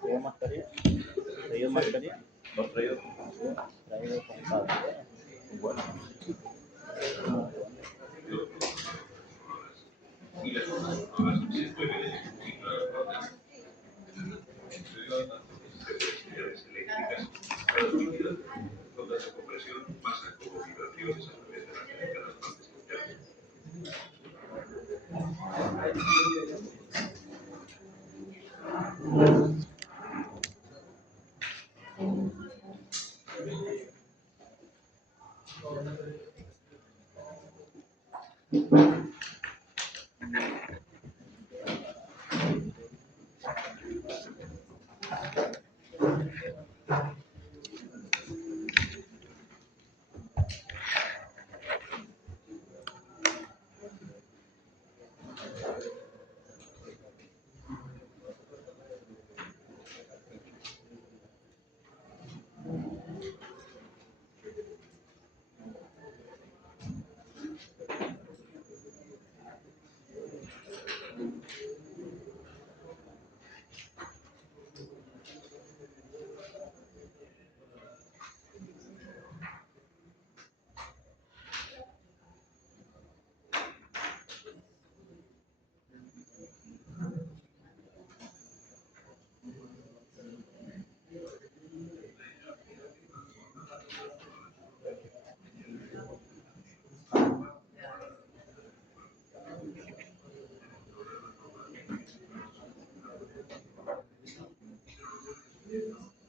¿Traído mascarilla? ¿Traído mascarilla? No traído. Traído con padre. Bueno. Y las ondas sonoras se pueden elegir electricidades eléctricas transmitidas por ondas de compresión pasan como vibraciones a través de las delicadas partes internas.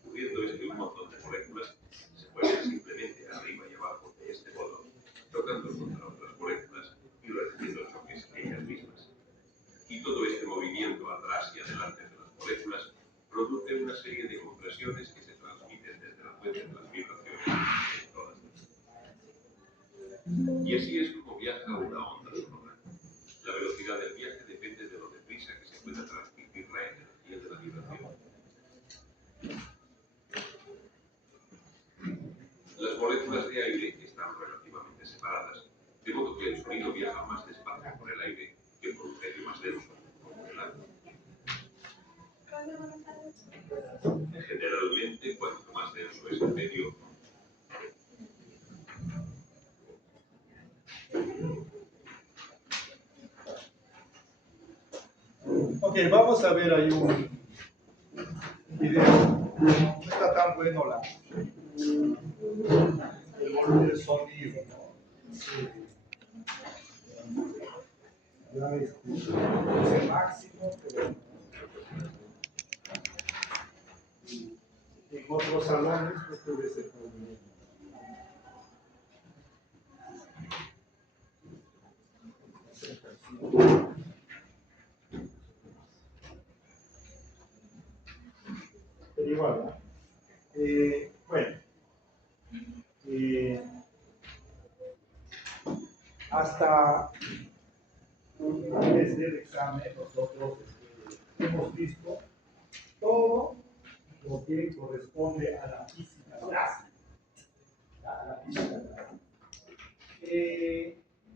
Ocurriendo es que un montón de moléculas se mueven simplemente arriba y abajo de este modo, chocando contra otras moléculas y recibiendo choques ellas mismas. Y todo este movimiento atrás y adelante de las moléculas produce una serie de compresiones que se transmiten desde la fuente de las vibraciones en todas las. Y así es como viaja una onda sonora. La velocidad del viaje depende de lo deprisa que se pueda transmitir la energía de la vibración. Las moléculas de aire están relativamente separadas, de modo que el sonido viaja más despacio por el aire que por un medio más denso, como el agua. Generalmente, cuanto más denso es el medio, Ok, vamos a ver ahí un video. No está tan bueno el sonido, ¿no? Sí. Ya escucho el máximo, pero en otros salones no tuve ese problema. Pero igual, ¿no? Bueno, hasta antes del examen nosotros hemos visto todo lo que corresponde a la física clásica. La física clásica.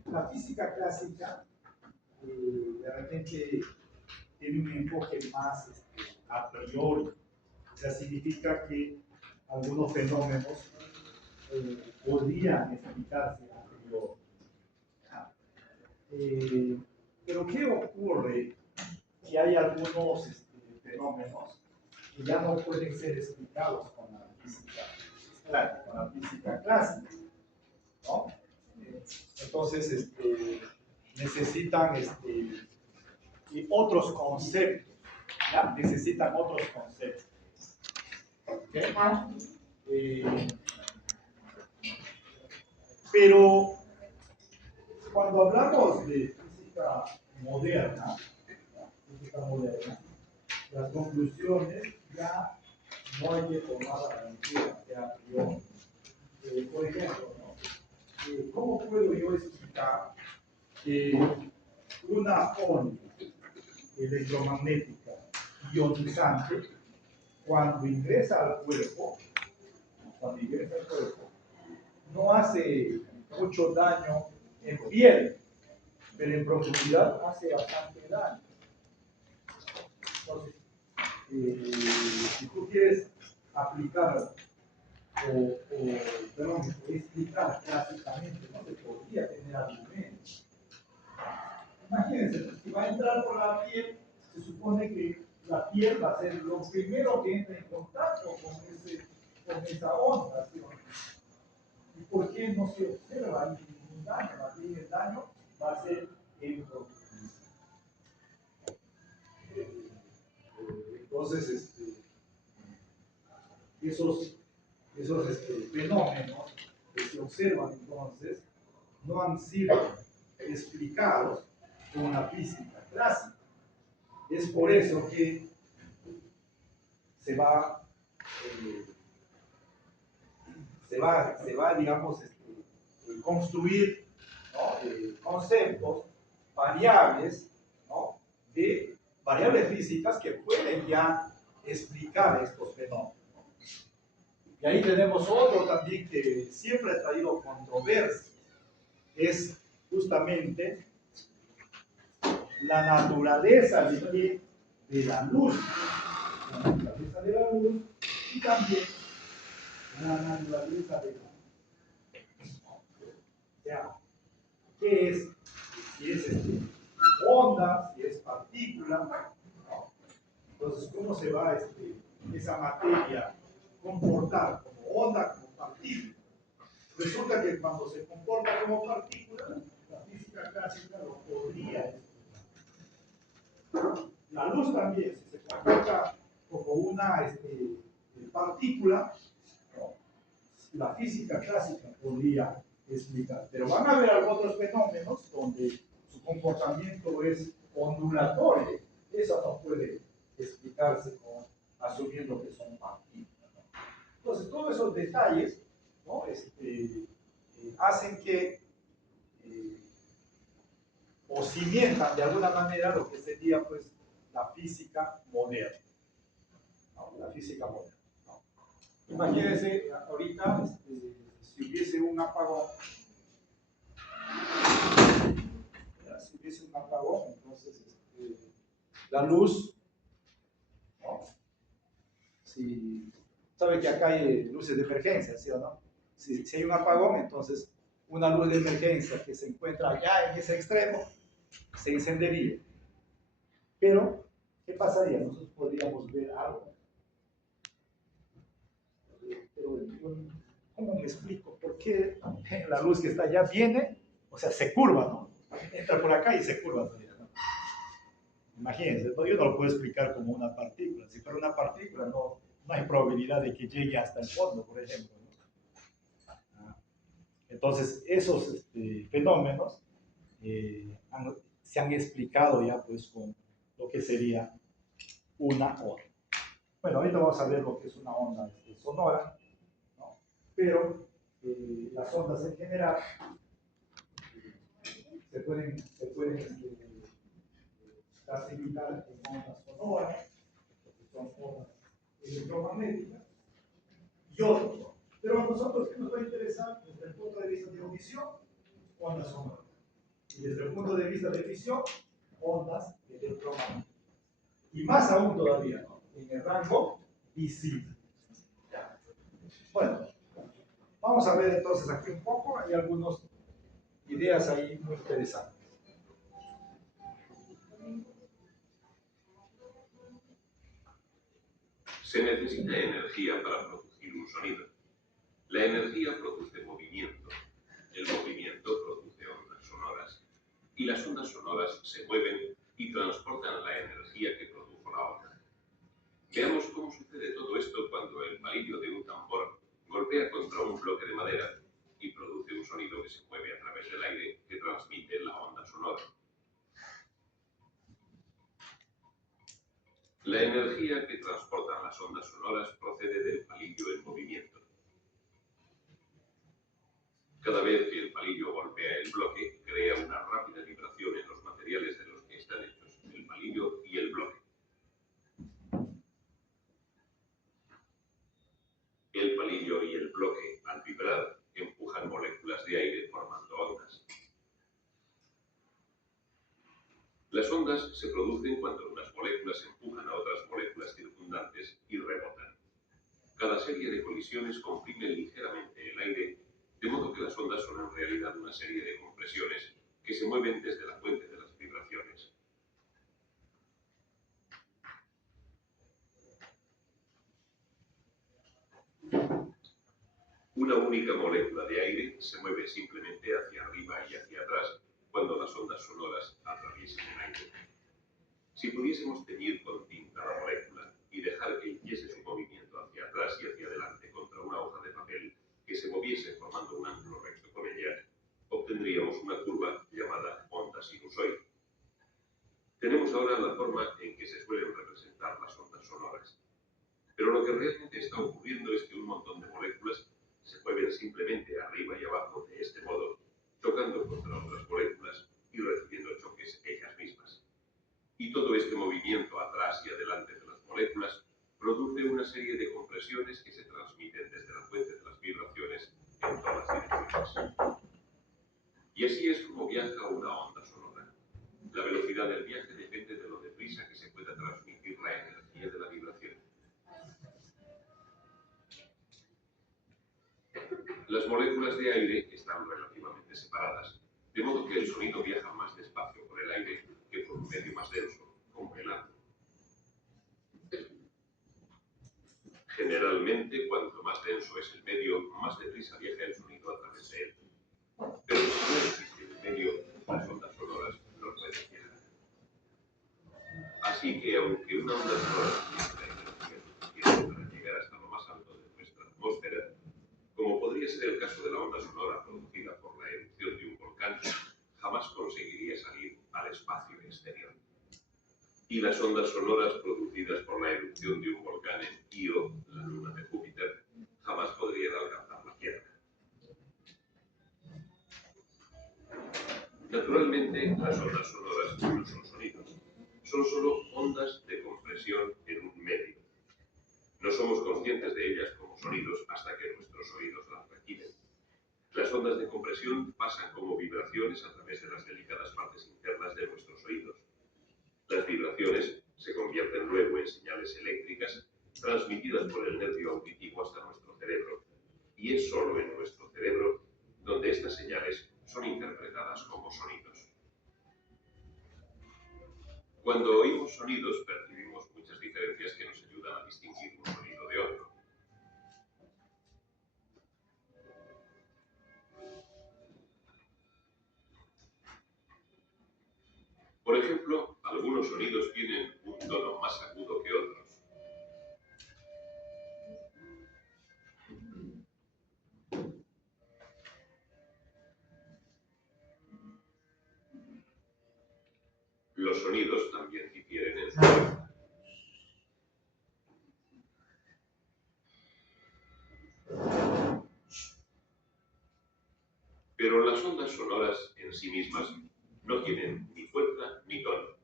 La física clásica de repente tiene un enfoque más a priori. O sea, significa que algunos fenómenos podrían explicarse a priori. Pero ¿qué ocurre? Que hay algunos fenómenos que ya no pueden ser explicados con la física clásica, ¿no? Entonces, necesitan y otros conceptos, ¿ya? Necesitan otros conceptos. ¿Okay? Pero cuando hablamos de física moderna, las conclusiones ya no hay que tomar a la mentira, que a priori. Por ejemplo, ¿no? ¿Cómo puedo yo explicar que una onda electromagnética ionizante, cuando ingresa al cuerpo, no hace mucho daño en piel, pero en profundidad hace bastante daño? Entonces, si tú quieres aplicar o explicar clásicamente, no se podría tener argumentos. Imagínense, si va a entrar por la piel, se supone que la piel va a ser lo primero que entra en contacto con esa onda, ¿sí? ¿Y por qué no se observa ningún daño? Más bien el daño va a ser en profundidad. Entonces, esos fenómenos que se observan entonces no han sido explicados con la física clásica. Es por eso que se va, digamos, construir, ¿no? Conceptos, variables, ¿no? De variables físicas que pueden ya explicar estos fenómenos. Y ahí tenemos otro también que siempre ha traído controversia, es justamente la naturaleza de la luz, y también la naturaleza de la o sea, ¿qué es? Si es onda, si es partícula, ¿no? Entonces, ¿cómo se va esa materia comportar como onda, como partícula? Resulta que cuando se comporta como partícula, la física clásica lo podría explicar. La luz también, si se comporta como una partícula, ¿no? La física clásica podría explicar. Pero van a haber otros fenómenos donde su comportamiento es ondulatorio. Eso no puede explicarse asumiendo que son partículas, ¿no? Entonces, todos esos detalles, ¿no? Hacen que o cimentan de alguna manera lo que sería pues la física moderna, ¿no? La física moderna, ¿no? Imagínense ahorita si hubiese un apagón, entonces la luz, ¿no? Si sabe que acá hay luces de emergencia, ¿sí o no? Si hay un apagón, entonces una luz de emergencia que se encuentra allá en ese extremo se encendería. Pero, ¿qué pasaría? Nosotros podríamos ver algo. Pero, ¿cómo me explico? ¿Por qué la luz que está allá viene? O sea, se curva, ¿no? Entra por acá y se curva todavía, ¿no? Imagínense, ¿no? Yo no lo puedo explicar como una partícula. Si fuera una partícula, no hay probabilidad de que llegue hasta el fondo, por ejemplo, ¿no? Entonces, esos fenómenos se han explicado ya pues con lo que sería una onda. Bueno, ahorita vamos a ver lo que es una onda sonora, ¿no? Pero las ondas en general se pueden clasificar en ondas sonoras, que son ondas electromagnéticas, y otros. Pero a nosotros, ¿qué nos va a interesar desde el punto de vista de audición? Ondas sonoras. Y desde el punto de vista de visión, ondas electromagnéticas. Y más aún todavía, ¿no? En el rango visible. Bueno, vamos a ver entonces aquí un poco, hay algunas ideas ahí muy interesantes. Se necesita energía para producir un sonido. La energía produce movimiento. El movimiento produce ondas sonoras. y las ondas sonoras se mueven y transportan la energía que produjo la onda. Veamos cómo sucede todo esto cuando el palillo de un tambor golpea contra un bloque de madera y produce un sonido que se mueve a través del aire que transmite la onda sonora. La energía que transportan las ondas sonoras procede del palillo en movimiento. Cada vez que el palillo golpea el bloque, crea una rápida vibración en los materiales de los que están hechos el palillo y el bloque. El palillo y el bloque, al vibrar, empujan moléculas de aire formando ondas. Las ondas se producen cuando unas moléculas empujan a otras moléculas circundantes y rebotan. Cada serie de colisiones comprime ligeramente el aire, de modo que las ondas son en realidad una serie de compresiones que se mueven desde la fuente de las vibraciones. Una única molécula de aire se mueve simplemente hacia arriba y hacia atrás cuando las ondas sonoras atraviesan el aire. Si pudiésemos teñir con tinta la molécula y dejar que hiciese su movimiento hacia atrás y hacia adelante contra una hoja de papel que se moviese formando un ángulo recto con ella, obtendríamos una curva llamada onda sinusoide. Tenemos ahora la forma en que se suelen representar las ondas sonoras. Pero lo que realmente está ocurriendo es que un montón de moléculas se mueven simplemente arriba y abajo de este modo, chocando contra otras moléculas y recibiendo choques ellas mismas. Y todo este movimiento atrás y adelante de las moléculas produce una serie de compresiones que se transmiten desde la fuente de las vibraciones en todas direcciones. Y así es como viaja una onda sonora. La velocidad del viaje depende de lo deprisa que se pueda transmitir la energía de la vibración. Las moléculas de aire están relativamente separadas, de modo que el sonido viaja más despacio por el aire que por un medio más denso, como el átomo. Generalmente, cuanto más denso es el medio, más deprisa viaja el sonido a través de él. Pero si no existe el medio, las ondas sonoras no pueden viajar. Así que, aunque una onda sonora tiene la energía suficiente para llegar hasta lo más alto de nuestra atmósfera, como podría ser el caso de la onda sonora producida por la erupción de un volcán, jamás conseguiría salir al espacio exterior. Y las ondas sonoras producidas por la erupción de un volcán en Io, la luna de Júpiter, jamás podrían alcanzar la Tierra. Naturalmente, las ondas sonoras no son sonidos, son solo ondas de compresión en un medio. No somos conscientes de ellas como sonidos hasta que nuestros oídos las reciben. Las ondas de compresión pasan como vibraciones a través de las delicadas partes internas de nuestros oídos. Las vibraciones se convierten luego en señales eléctricas transmitidas por el nervio auditivo hasta nuestro cerebro. Y es solo en nuestro cerebro donde estas señales son interpretadas como sonidos. Cuando oímos sonidos, percibimos muchas diferencias que nos ayudan a distinguir un sonido de otro. Por ejemplo, algunos sonidos tienen un tono más agudo que otros. Los sonidos también difieren en su fuerza. Pero las ondas sonoras en sí mismas no tienen ni fuerza ni tono.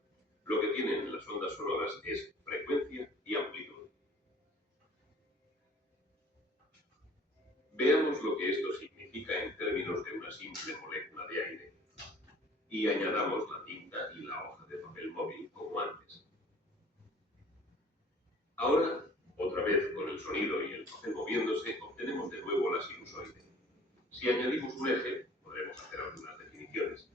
Lo que tienen las ondas sonoras es frecuencia y amplitud. Veamos lo que esto significa en términos de una simple molécula de aire. Y añadamos la tinta y la hoja de papel móvil como antes. Ahora, otra vez con el sonido y el papel moviéndose, obtenemos de nuevo la sinusoide. Si añadimos un eje, podremos hacer algunas definiciones.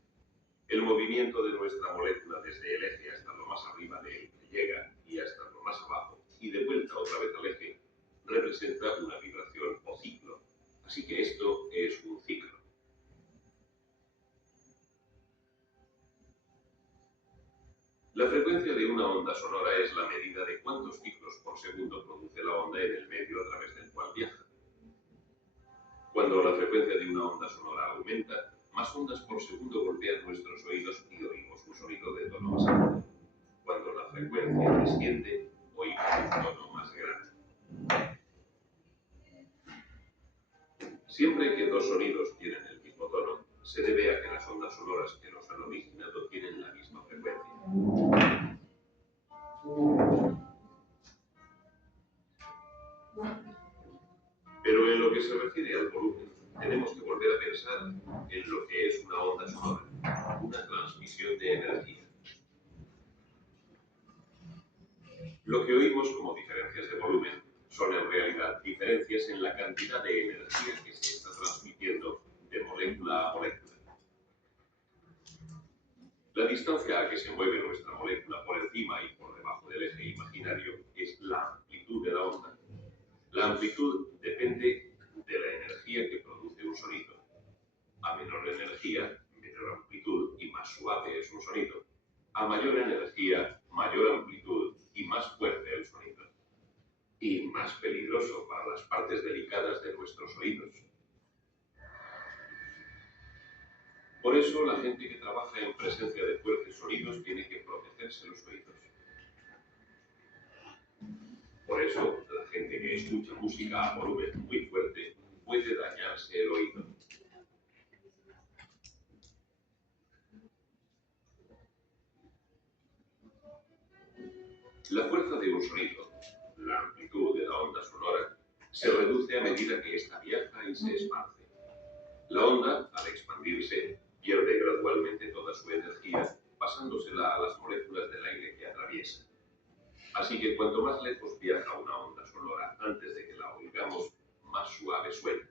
El movimiento de nuestra molécula desde el eje hasta lo más arriba de él que llega y hasta lo más abajo y de vuelta otra vez al eje representa una vibración o ciclo. Así que esto es un ciclo. La frecuencia de una onda sonora es la medida de cuántos ciclos por segundo produce la onda en el medio a través del cual viaja. Cuando la frecuencia de una onda sonora aumenta, más ondas por segundo golpean nuestros oídos y oímos un sonido de tono más alto. Cuando la frecuencia desciende, oímos un tono más grave. Siempre que dos sonidos tienen el mismo tono, se debe a que las ondas sonoras que los han originado tienen la misma frecuencia. Pero en lo que se refiere al volumen, tenemos que volver a pensar en lo que es una onda sonora, una transmisión de energía. Lo que oímos como diferencias de volumen son en realidad diferencias en la cantidad de energía que se está transmitiendo de molécula a molécula. La distancia a que se mueve nuestra molécula por encima y por debajo del eje imaginario es la amplitud de la onda. La amplitud depende de la energía que produce un sonido. A menor energía, menor amplitud y más suave es un sonido. A mayor energía, mayor amplitud y más fuerte el sonido. Y más peligroso para las partes delicadas de nuestros oídos. Por eso, la gente que trabaja en presencia de fuertes sonidos tiene que protegerse los oídos. Por eso, la gente que escucha música a volumen muy fuerte puede dañarse el oído. La fuerza de un sonido, la amplitud de la onda sonora, se reduce a medida que ésta viaja y se esparce. La onda, al expandirse, pierde gradualmente toda su energía, pasándosela a las moléculas del aire que atraviesa. Así que cuanto más lejos viaja una onda sonora antes de que la oigamos, más suave suena.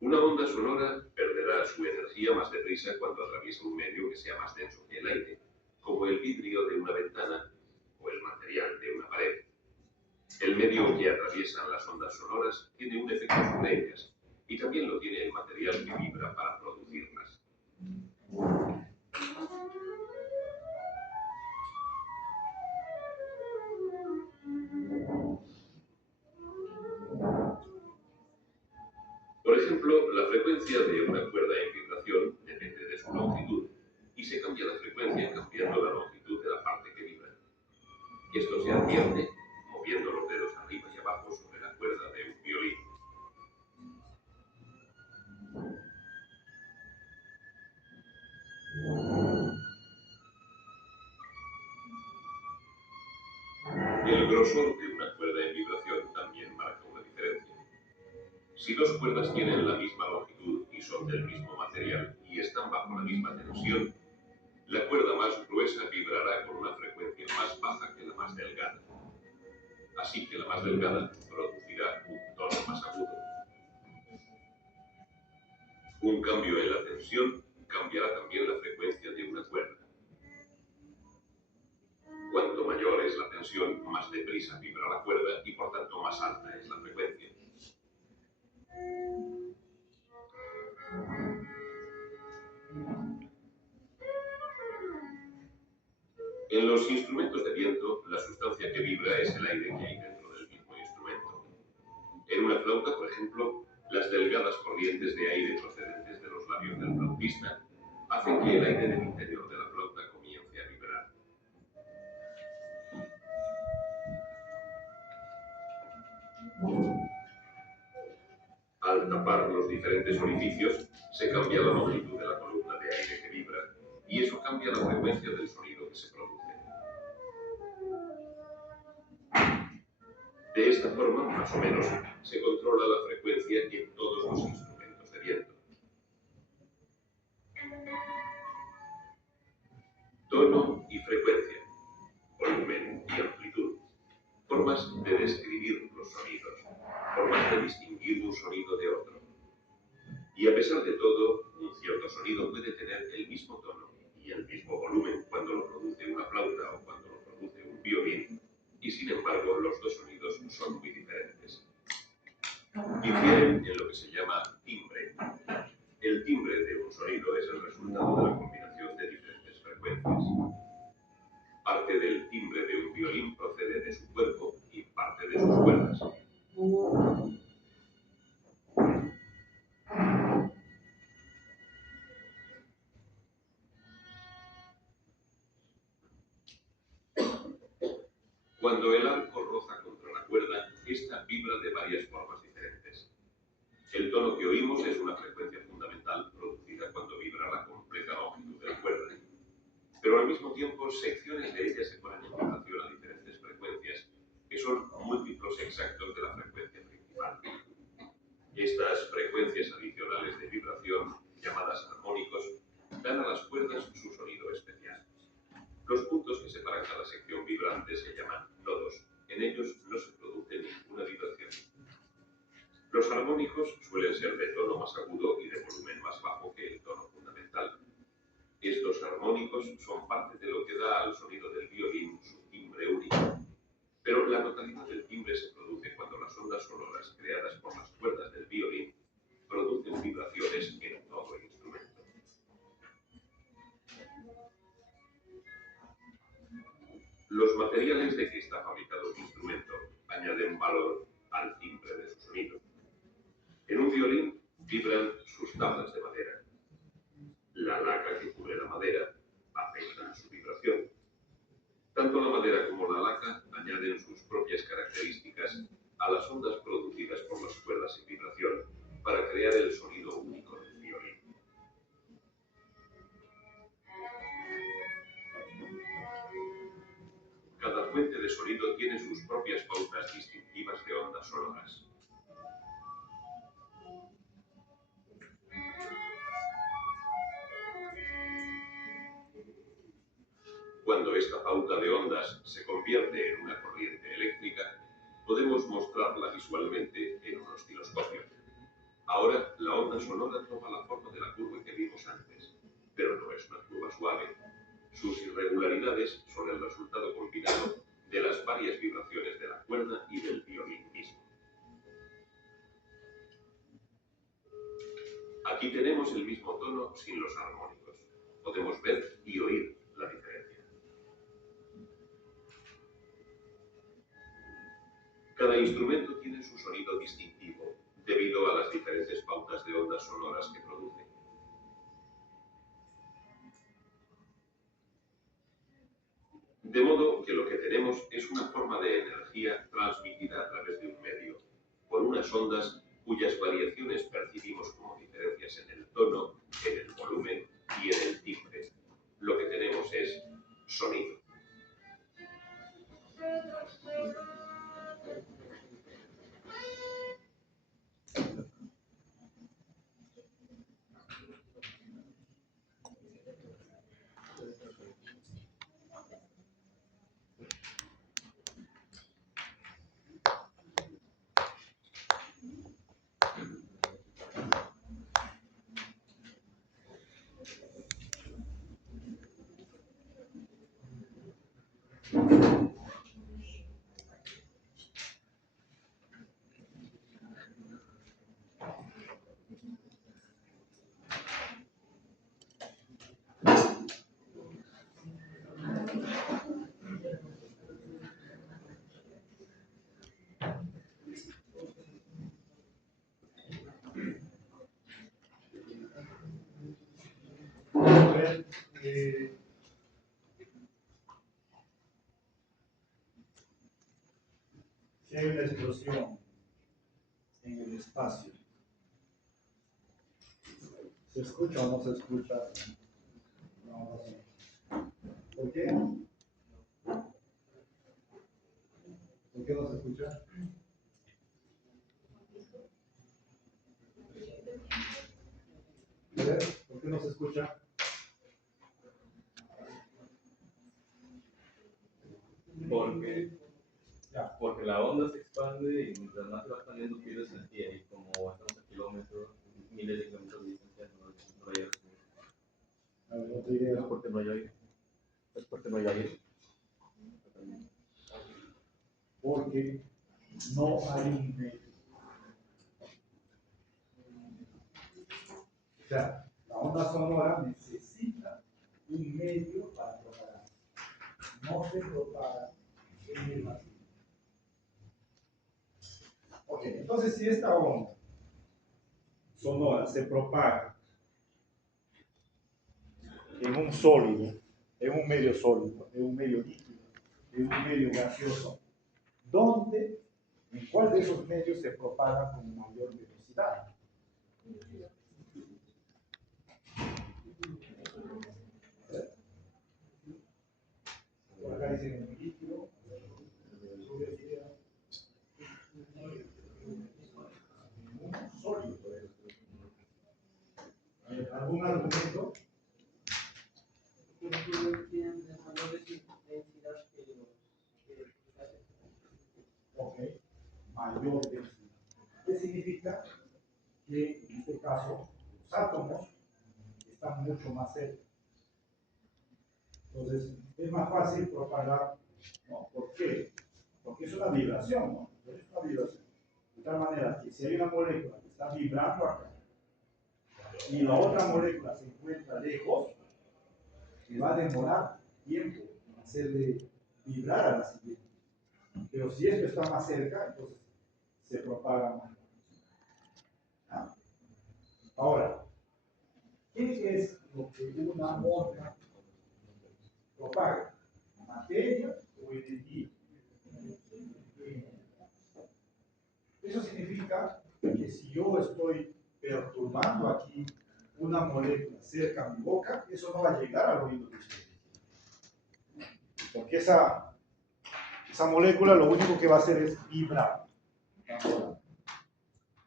Una onda sonora perderá su energía más deprisa cuando atraviesa un medio que sea más denso que el aire, como el vidrio de una ventana o el material de una pared. El medio que atraviesan las ondas sonoras tiene un efecto sobre ellas, y también lo tiene el material que vibra para producirlas. Por ejemplo, la frecuencia de una cuerda en vibración depende de su longitud, y se cambia la frecuencia cambiando la longitud de la parte que vibra. Esto se advierte moviendo los dedos arriba y abajo sobre la cuerda de un violín. El grosor de una cuerda en vibración también marca una diferencia. Si dos cuerdas tienen la misma longitud y son del mismo material y están bajo la misma tensión, la cuerda más gruesa vibrará con una frecuencia más baja que la más delgada. Así que la más delgada producirá un tono más agudo. Un cambio en la tensión cambiará también la frecuencia de una cuerda. Cuanto mayor es la tensión, más deprisa vibra la cuerda y por tanto más alta es la frecuencia. En los instrumentos de viento, la sustancia que vibra es el aire que hay dentro del mismo instrumento. En una flauta, por ejemplo, las delgadas corrientes de aire procedentes de los labios del flautista hacen que el aire del interior de la flauta comience a vibrar. Al tapar los diferentes orificios, se cambia la longitud de la columna de aire que vibra, y eso cambia la frecuencia del sonido que se produce. De esta forma, más o menos, se controla la frecuencia en todos los instrumentos de viento. Tono y frecuencia, volumen y amplitud, formas de describir los sonidos, formas de distinguir un sonido de otro. Y a pesar de todo, un cierto sonido puede tener el mismo tono y el mismo volumen cuando lo produce una flauta o cuando lo produce un violín, y sin embargo los dos sonidos son muy diferentes. Difieren en lo que se llama timbre. El timbre de un sonido es el resultado de la combinación de diferentes frecuencias. Parte del timbre de un violín procede de su cuerpo y parte de sus cuerdas. Cuando el arco roza contra la cuerda, esta vibra de varias formas diferentes. El tono que oímos es una frecuencia fundamental producida cuando vibra la completa longitud de la cuerda. Pero al mismo tiempo, secciones de ella se ponen en vibración a diferentes frecuencias, que son múltiplos exactos de la frecuencia principal. Estas frecuencias adicionales de vibración, llamadas armónicos, dan a las cuerdas su sonido especial. Los puntos que separan cada sección vibrante se llaman nodos. En ellos no se produce ninguna vibración. Los armónicos suelen ser de tono más agudo y de volumen más bajo que el tono fundamental. Estos armónicos son parte de lo que da al sonido del violín su timbre único. Pero la totalidad del timbre se produce cuando las ondas sonoras creadas por las cuerdas del violín producen vibraciones en todo el instrumento. Los materiales de que está fabricado un instrumento añaden valor al timbre de su sonido. En un violín vibran sus tablas de madera. La laca que cubre la madera afecta a su vibración. Tanto la madera como la laca añaden sus propias características a las ondas producidas por las cuerdas en vibración para crear el sonido único del violín. Cada fuente de sonido tiene sus propias pautas distintivas de ondas sonoras. Cuando esta pauta de ondas se convierte en una corriente eléctrica, podemos mostrarla visualmente en un osciloscopio. Ahora, la onda sonora toma la forma de la curva que vimos antes, pero no es una curva suave. Sus irregularidades son el resultado combinado de las varias vibraciones de la cuerda y del violín mismo. Aquí tenemos el mismo tono sin los armónicos. Podemos ver y oír la diferencia. Cada instrumento tiene su sonido distintivo debido a las diferentes pautas de ondas sonoras que produce. De modo que lo que tenemos es una forma de energía transmitida a través de un medio, por unas ondas cuyas variaciones percibimos como diferencias en el tono, en el volumen y en el timbre. Lo que tenemos es sonido. Si hay una explosión en el espacio, ¿se escucha o no se escucha? No, no sé. ¿Por qué? ¿Por qué no se escucha? ¿Por qué no se escucha? Porque la onda se expande y mientras más se va expandiendo pierdes energía y como estamos a kilómetros, miles de kilómetros de distancia, no hay aire. A ver, otra idea. Es porque no hay aire. Es porque no hay aire. Porque no hay un medio. O sea, la onda sonora necesita un medio para propagarse. No no se propaga en el vacío. Ok, entonces si esta onda sonora se propaga en un sólido, en un medio sólido, en un medio líquido, en un medio gaseoso, ¿dónde, en cuál de esos medios se propaga con mayor velocidad? Por acá dicen en un líquido, en un sólido. ¿Algún argumento? Ok, mayor densidad. ¿Qué significa? Que en este caso los átomos están mucho más cerca. Entonces es más fácil propagar, ¿no? ¿Por qué? Porque es una vibración, ¿no? Es una vibración. De tal manera que si hay una molécula que está vibrando acá y la otra molécula se encuentra lejos, le va a demorar tiempo en hacerle vibrar a la siguiente. Pero si esto está más cerca, entonces se propaga más. ¿Ah? Ahora, ¿qué es lo que una onda propaga? ¿Materia o energía? Eso significa que si yo estoy perturbando aquí una molécula cerca a mi boca, eso no va a llegar al oído de ustedes. Porque esa molécula lo único que va a hacer es vibrar.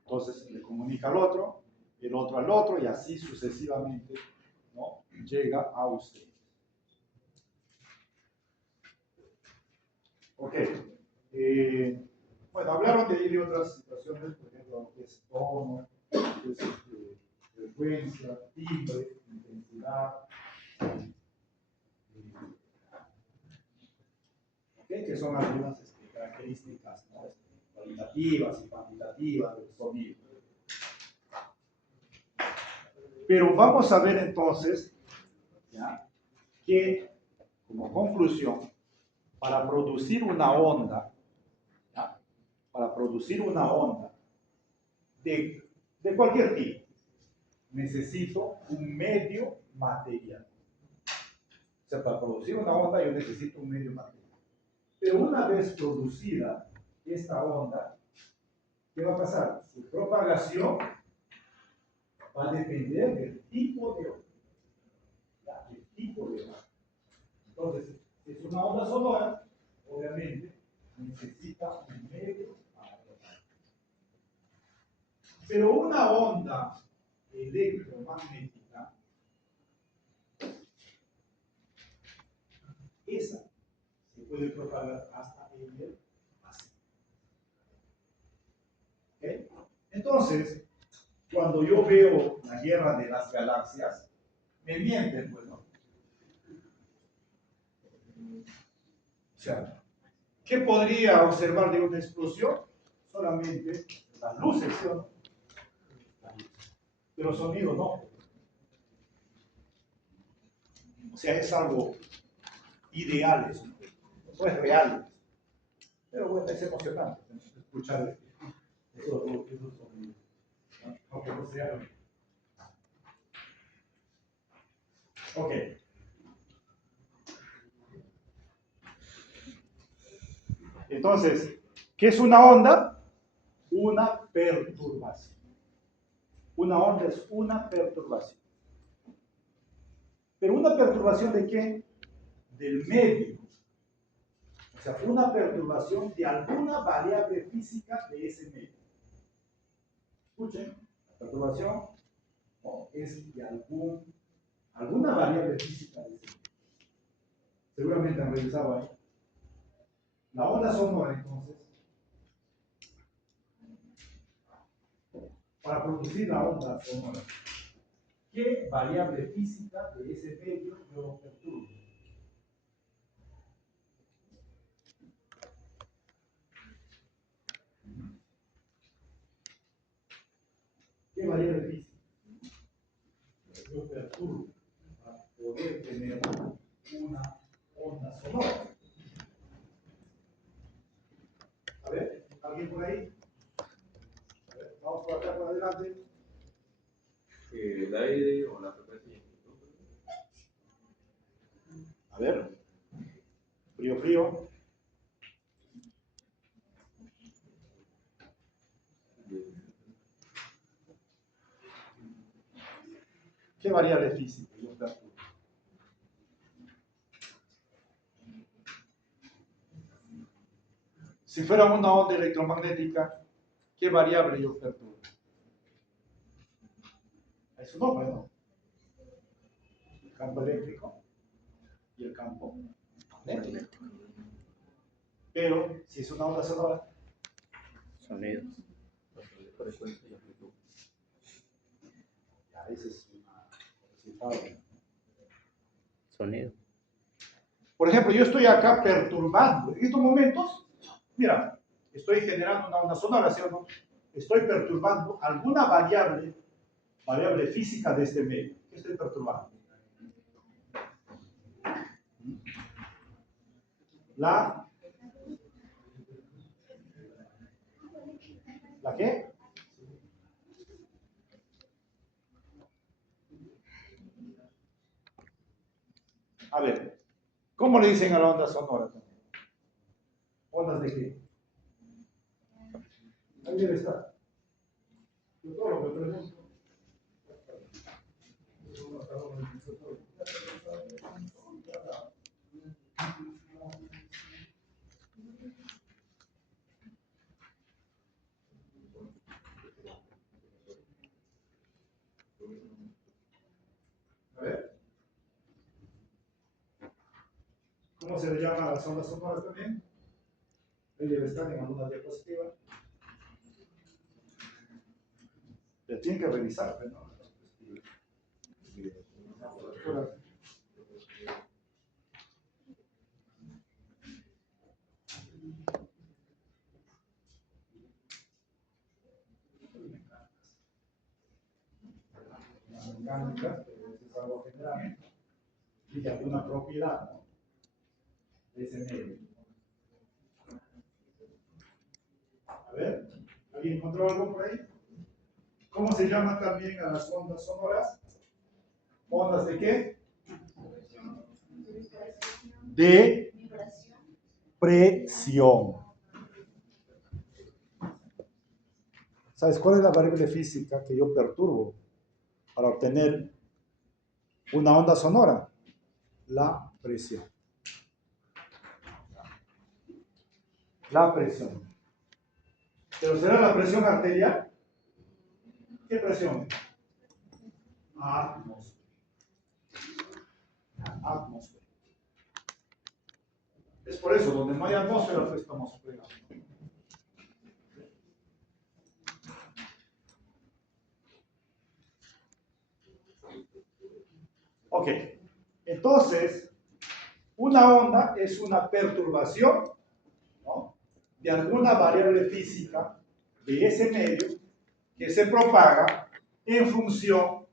Entonces le comunica al otro, el otro al otro, y así sucesivamente, ¿no? Llega a usted. Ok. Bueno, hablaron de otras situaciones, por ejemplo, lo que es tono, lo que es frecuencia, timbre, intensidad, ¿okay? Que son algunas características, ¿no? Cualitativas y cuantitativas del sonido. Pero vamos a ver entonces, ¿ya?, que como conclusión, para producir una onda, ¿ya?, para producir una onda de cualquier tipo, necesito un medio material. O sea, para producir una onda yo necesito un medio material. Pero una vez producida esta onda, ¿qué va a pasar? Su propagación va a depender del tipo de onda. El tipo de onda. Entonces, si es una onda sonora, obviamente necesita un medio para propagar. Pero una onda electromagnética, esa se puede propagar hasta en el vacío. ¿Okay? Entonces, cuando yo veo la guerra de las galaxias, me mienten, pues, ¿no? O sea, ¿qué podría observar de una explosión? Solamente las luces, ¿sí o no? Pero sonido no. O sea, es algo ideal eso, no es real. Pero bueno, es emocionante escuchar esos sonidos, ¿no? Aunque no sea. Ok. Entonces, ¿qué es una onda? Una perturbación. Una onda es una perturbación. ¿Pero una perturbación de qué? Del medio. O sea, una perturbación de alguna variable física de ese medio. Escuchen, la perturbación, ¿no?, es de alguna variable física de ese medio. Seguramente han revisado ahí. La onda sonora, entonces, para producir la onda sonora, ¿qué variable física de ese medio yo lo perturbo? ¿Qué variable física yo perturbo para poder tener una onda sonora? A ver, frío, frío. ¿Qué variable física yo perturbo? Si fuera una onda electromagnética, ¿qué variable yo perturbo? Es su nombre, ¿no? El campo eléctrico y el campo magnético. Pero si es una onda sonora, Sonido. a veces es un resultado. Sonido. Por ejemplo, yo estoy acá perturbando. En estos momentos, mira, estoy generando una onda sonora, ¿sí o no? Estoy perturbando alguna variable física de este medio. ¿Qué estoy perturbando? ¿La qué? A ver, ¿cómo le dicen a la onda sonora? ¿Ondas de qué? Ahí debe estar. Yo todo lo que pregunto. A ver. ¿Cómo se le llama a las ondas sonoras también? Ahí debe estar en alguna diapositiva. Ya tienen que revisar, ¿no? Mecánica, es algo general, y de alguna propiedad, ¿no? De ese medio. A ver, ¿alguien encontró algo por ahí? ¿Cómo se llama también a las ondas sonoras? ¿Ondas de qué? De presión. ¿Sabes cuál es la variable física que yo perturbo para obtener una onda sonora? La presión. La presión. ¿Pero será la presión arterial? ¿Qué presión? Atmósfera. Atmósfera. Es por eso, donde no hay atmósfera, pues estamos fregados. Ok, entonces, una onda es una perturbación, ¿no?, de alguna variable física de ese medio que se propaga en función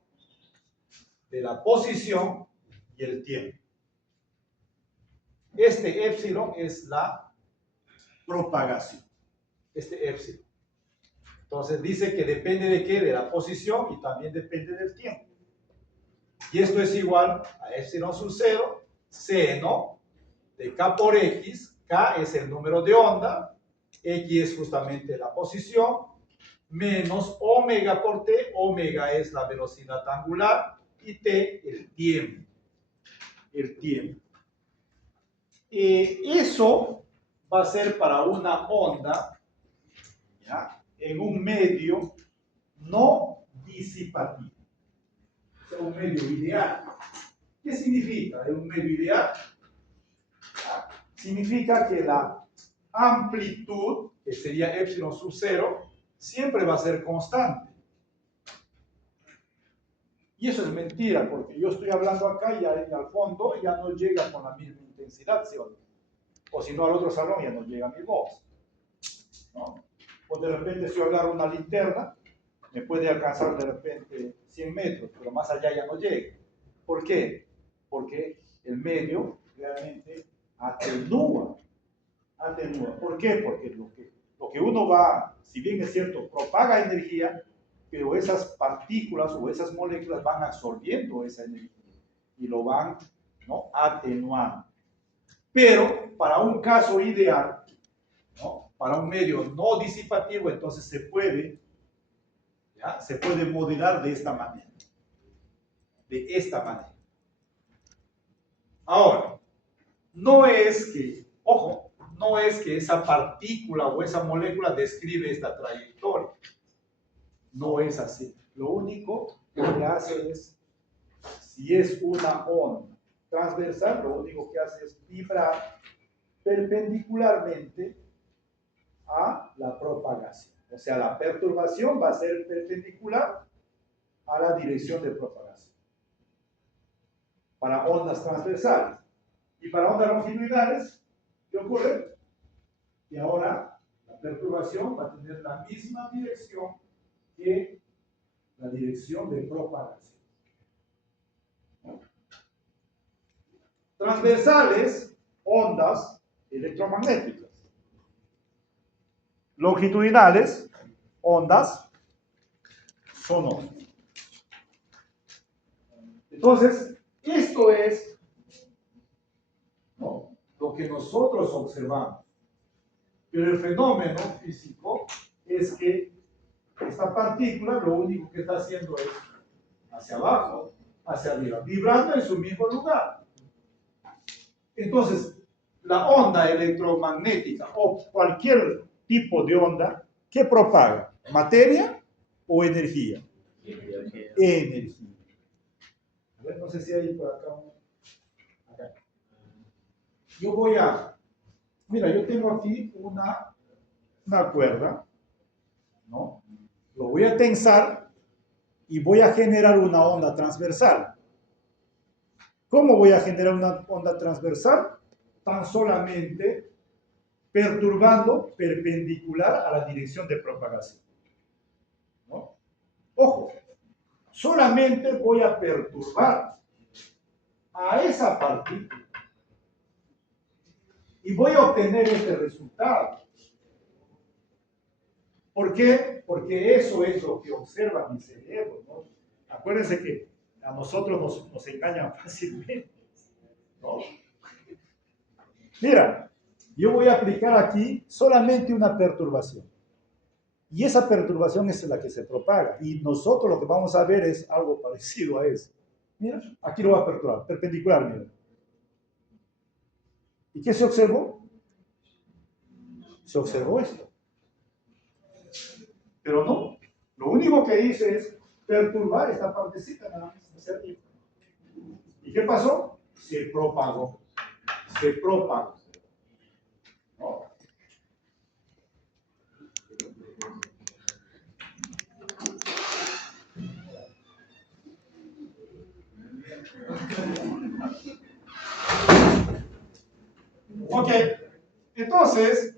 de la posición y el tiempo. Este épsilon es la propagación. Este épsilon. Entonces dice que depende de qué, de la posición y también depende del tiempo. Y esto es igual a epsilon sub 0, seno de K por X. K es el número de onda, X es justamente la posición, menos omega por T. Omega es la velocidad angular y T el tiempo. El tiempo. Eso va a ser para una onda, ¿ya?, en un medio no disipativo. O sea, un medio ideal. ¿Qué significa un medio ideal? Significa que la amplitud, que sería epsilon sub 0, siempre va a ser constante. Y eso es mentira, porque yo estoy hablando acá y al fondo ya no llega con la misma intensidad, ¿sí o no? O si no, al otro salón ya no llega mi voz, ¿no? O de repente, si yo agarro una linterna, me puede alcanzar de repente 100 metros, pero más allá ya no llega. ¿Por qué? Porque el medio realmente atenúa. ¿Por qué? Porque lo que uno va, si bien es cierto, propaga energía, pero esas partículas o esas moléculas van absorbiendo esa energía y lo van ¿no? Atenuante. Pero para un caso ideal, ¿no? Para un medio no disipativo, entonces se puede, ¿ya? Se puede modelar de esta manera. De esta manera. Ahora, no es que, ojo, no es que esa partícula o esa molécula describe esta trayectoria. No es así. Lo único que hace es, si es una onda transversal, lo único que hace es vibrar perpendicularmente a la propagación. O sea, la perturbación va a ser perpendicular a la dirección de propagación. Para ondas transversales. Y para ondas longitudinales, ¿qué ocurre? Y ahora la perturbación va a tener la misma dirección que la dirección de propagación. Transversales, ondas electromagnéticas. Longitudinales, ondas sonoras. Entonces, esto es, ¿no?, lo que nosotros observamos. Pero el fenómeno físico es que esta partícula lo único que está haciendo es hacia abajo, hacia arriba, vibrando en su mismo lugar. Entonces, la onda electromagnética o cualquier tipo de onda, ¿qué propaga? ¿Materia o energía? Energía. A ver, no sé si hay por acá. Acá. Yo voy a, mira, yo tengo aquí una cuerda, ¿no? Lo voy a tensar y voy a generar una onda transversal. ¿Cómo voy a generar una onda transversal? Tan solamente perturbando perpendicular a la dirección de propagación, ¿no? Ojo, solamente voy a perturbar a esa partícula y voy a obtener este resultado. ¿Por qué? Porque eso es lo que observa mi cerebro, ¿no? Acuérdense que a nosotros nos engañan fácilmente, ¿no? Mira, yo voy a aplicar aquí solamente una perturbación. Y esa perturbación es la que se propaga. Y nosotros lo que vamos a ver es algo parecido a eso. Mira, aquí lo voy a perturbar, perpendicular, mira. ¿Y qué se observó? Se observó esto. Pero no, lo único que hice es perturbar esta partecita nada más. ¿Y qué pasó? Se propagó. Se propagó. ¿No? Ok, entonces,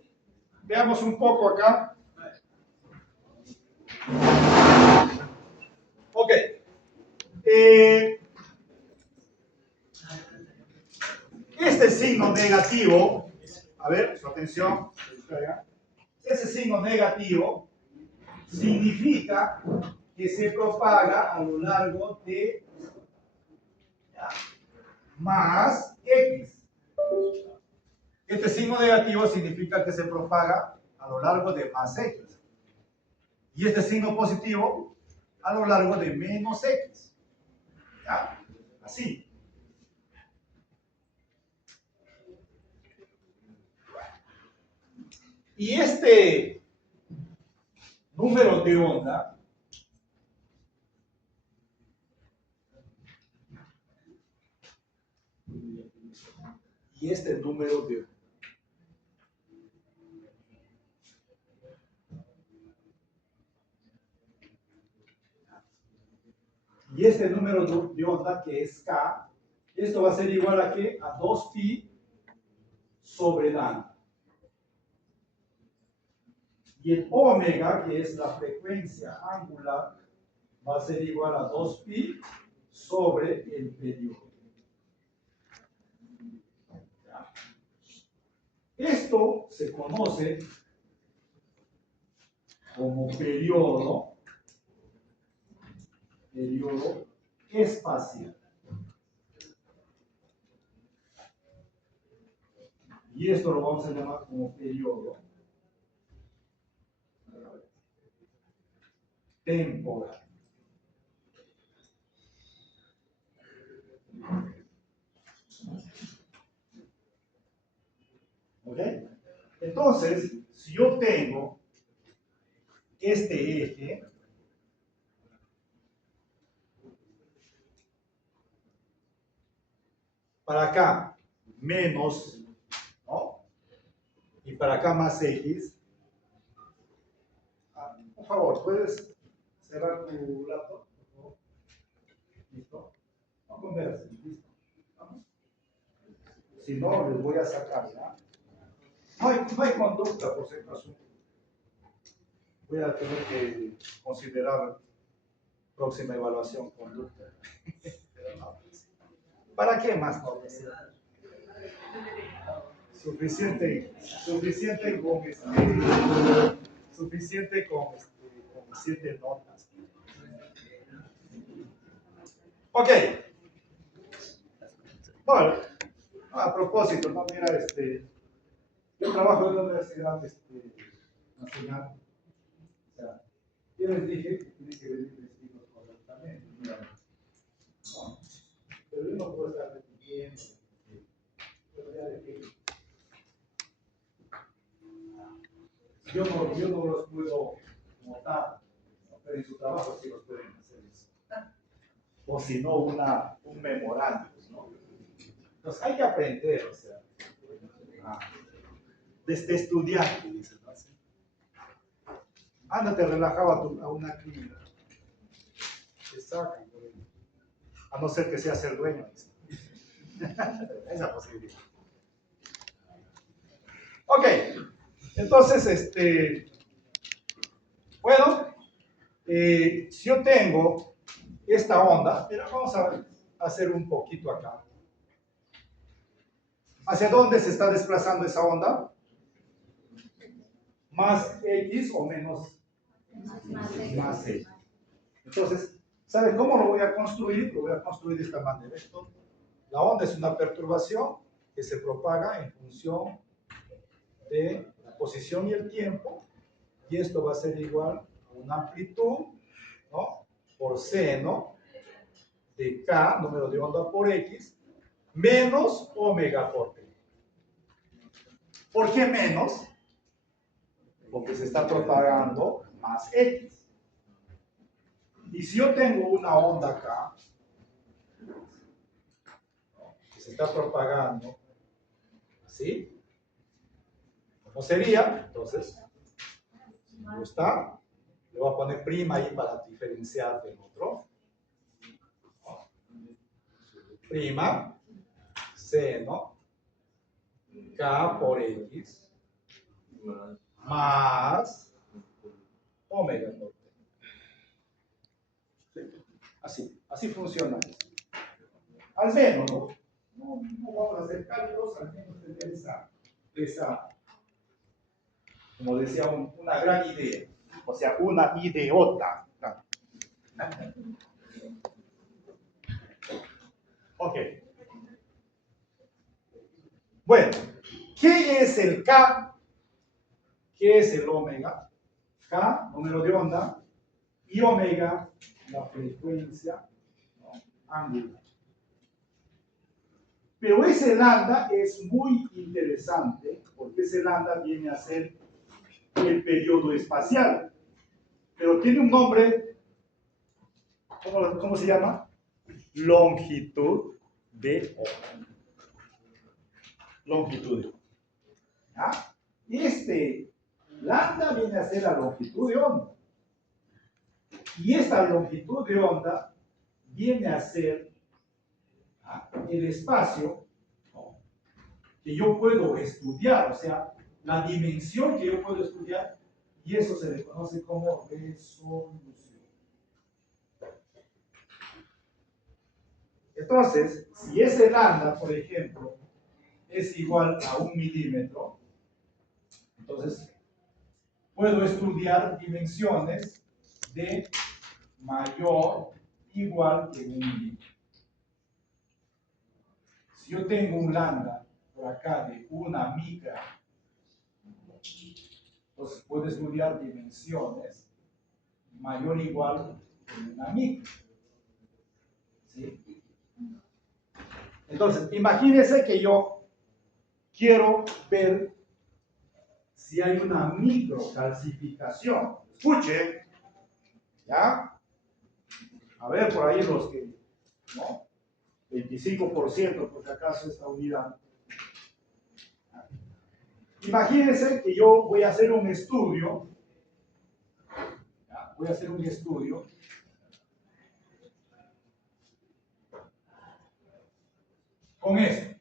veamos un poco acá. Ok. Este signo negativo, a ver, su atención, ese signo negativo significa que se propaga a lo largo de más X. Este signo negativo significa que se propaga a lo largo de más X. Y este signo positivo a lo largo de menos X. ¿Ya? Así. Y este número de onda y este número de onda. Y este número de onda que es K, esto va a ser igual a ¿qué? A 2pi sobre lambda. Y el omega, que es la frecuencia angular, va a ser igual a 2pi sobre el periodo. Esto se conoce como periodo espacial. Y esto lo vamos a llamar como periodo temporal. ¿Ok? Entonces, si yo tengo este eje, para acá menos, ¿no? Y para acá más X. Por favor, ¿puedes cerrar tu laptop? Por favor. ¿Listo? No conversen, ¿listo? ¿Vamos? Si no, les voy a sacar, ¿ya? No hay conducta, por si acaso. Voy a tener que considerar próxima evaluación conducta. Pero no, pues, ¿para qué más notas? Suficiente con 7 notas. Ok. Bueno, a propósito, no, mira, yo trabajo en la Universidad Nacional. O sea, yo les dije que tienen que venir vestidos correctamente. Mira, no, pero yo no puedo estar repitiendo. Yo no los puedo notar, ¿no? Pero en su trabajo sí los pueden hacer eso. O si no, un memorándum, ¿no? Entonces hay que aprender, o sea, desde estudiante, dices, ¿no? Ándate relajado a una clínica. Te sacan, a no ser que seas el dueño. Esa posibilidad. Ok, entonces, bueno, si yo tengo esta onda, mira, vamos a hacer un poquito acá. ¿Hacia dónde se está desplazando esa onda? ¿Más X o menos? Más X. Entonces, ¿sabe cómo lo voy a construir? Lo voy a construir de esta manera. La onda es una perturbación que se propaga en función de la posición y el tiempo, y esto va a ser igual a una amplitud, ¿no? Por seno de K, número de onda por X, menos omega por T. ¿Por qué menos? Porque se está propagando más X. Y si yo tengo una onda acá, ¿no? Que se está propagando así, ¿cómo sería? Entonces, si me gusta, le voy a poner prima ahí para diferenciar del otro. ¿No? Prima, seno, K por X, más omega por T. ¿Sí? Así funciona. Al menos, no vamos a hacer cálculos, al menos tener esa como decía, una gran idea. O sea, una ideota. Ok. Bueno, ¿qué es el K? ¿Qué es el omega? K, número de onda, y omega, la frecuencia, ¿no? Angular. Pero ese lambda es muy interesante, porque ese lambda viene a ser el periodo espacial. Pero tiene un nombre, ¿cómo se llama? Longitud de onda. Longitud de onda. ¿Ya? Y lambda viene a ser la longitud de onda. Y esta longitud de onda viene a ser el espacio, ¿no? Que yo puedo estudiar, o sea, la dimensión que yo puedo estudiar, y eso se le conoce como resolución. Entonces, si ese lambda, por ejemplo, es igual a 1 milímetro, entonces puedo estudiar dimensiones de mayor igual que 1 milímetro. Si yo tengo un lambda, por por acá de una micra, entonces puedo estudiar dimensiones mayor o igual que una micra. ¿Sí? Entonces, imagínense que yo quiero ver si hay una microcalcificación. Escuche, ¿ya? A ver, por ahí los que, ¿no? 25% por si acaso esta unidad. Imagínense que yo voy a hacer un estudio, ¿ya? Voy a hacer un estudio con esto.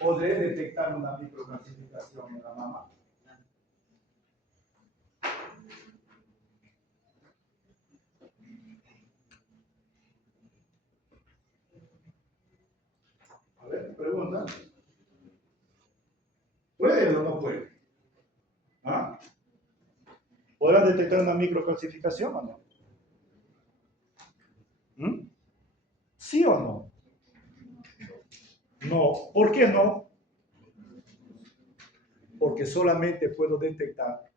¿Podré detectar una microcalcificación en la mama? A ver, pregunta. ¿Puede o no puede? ¿Ah? ¿Podrá detectar una microcalcificación o no? ¿Mm? ¿Sí o no? No. ¿Por qué no? Porque solamente puedo detectar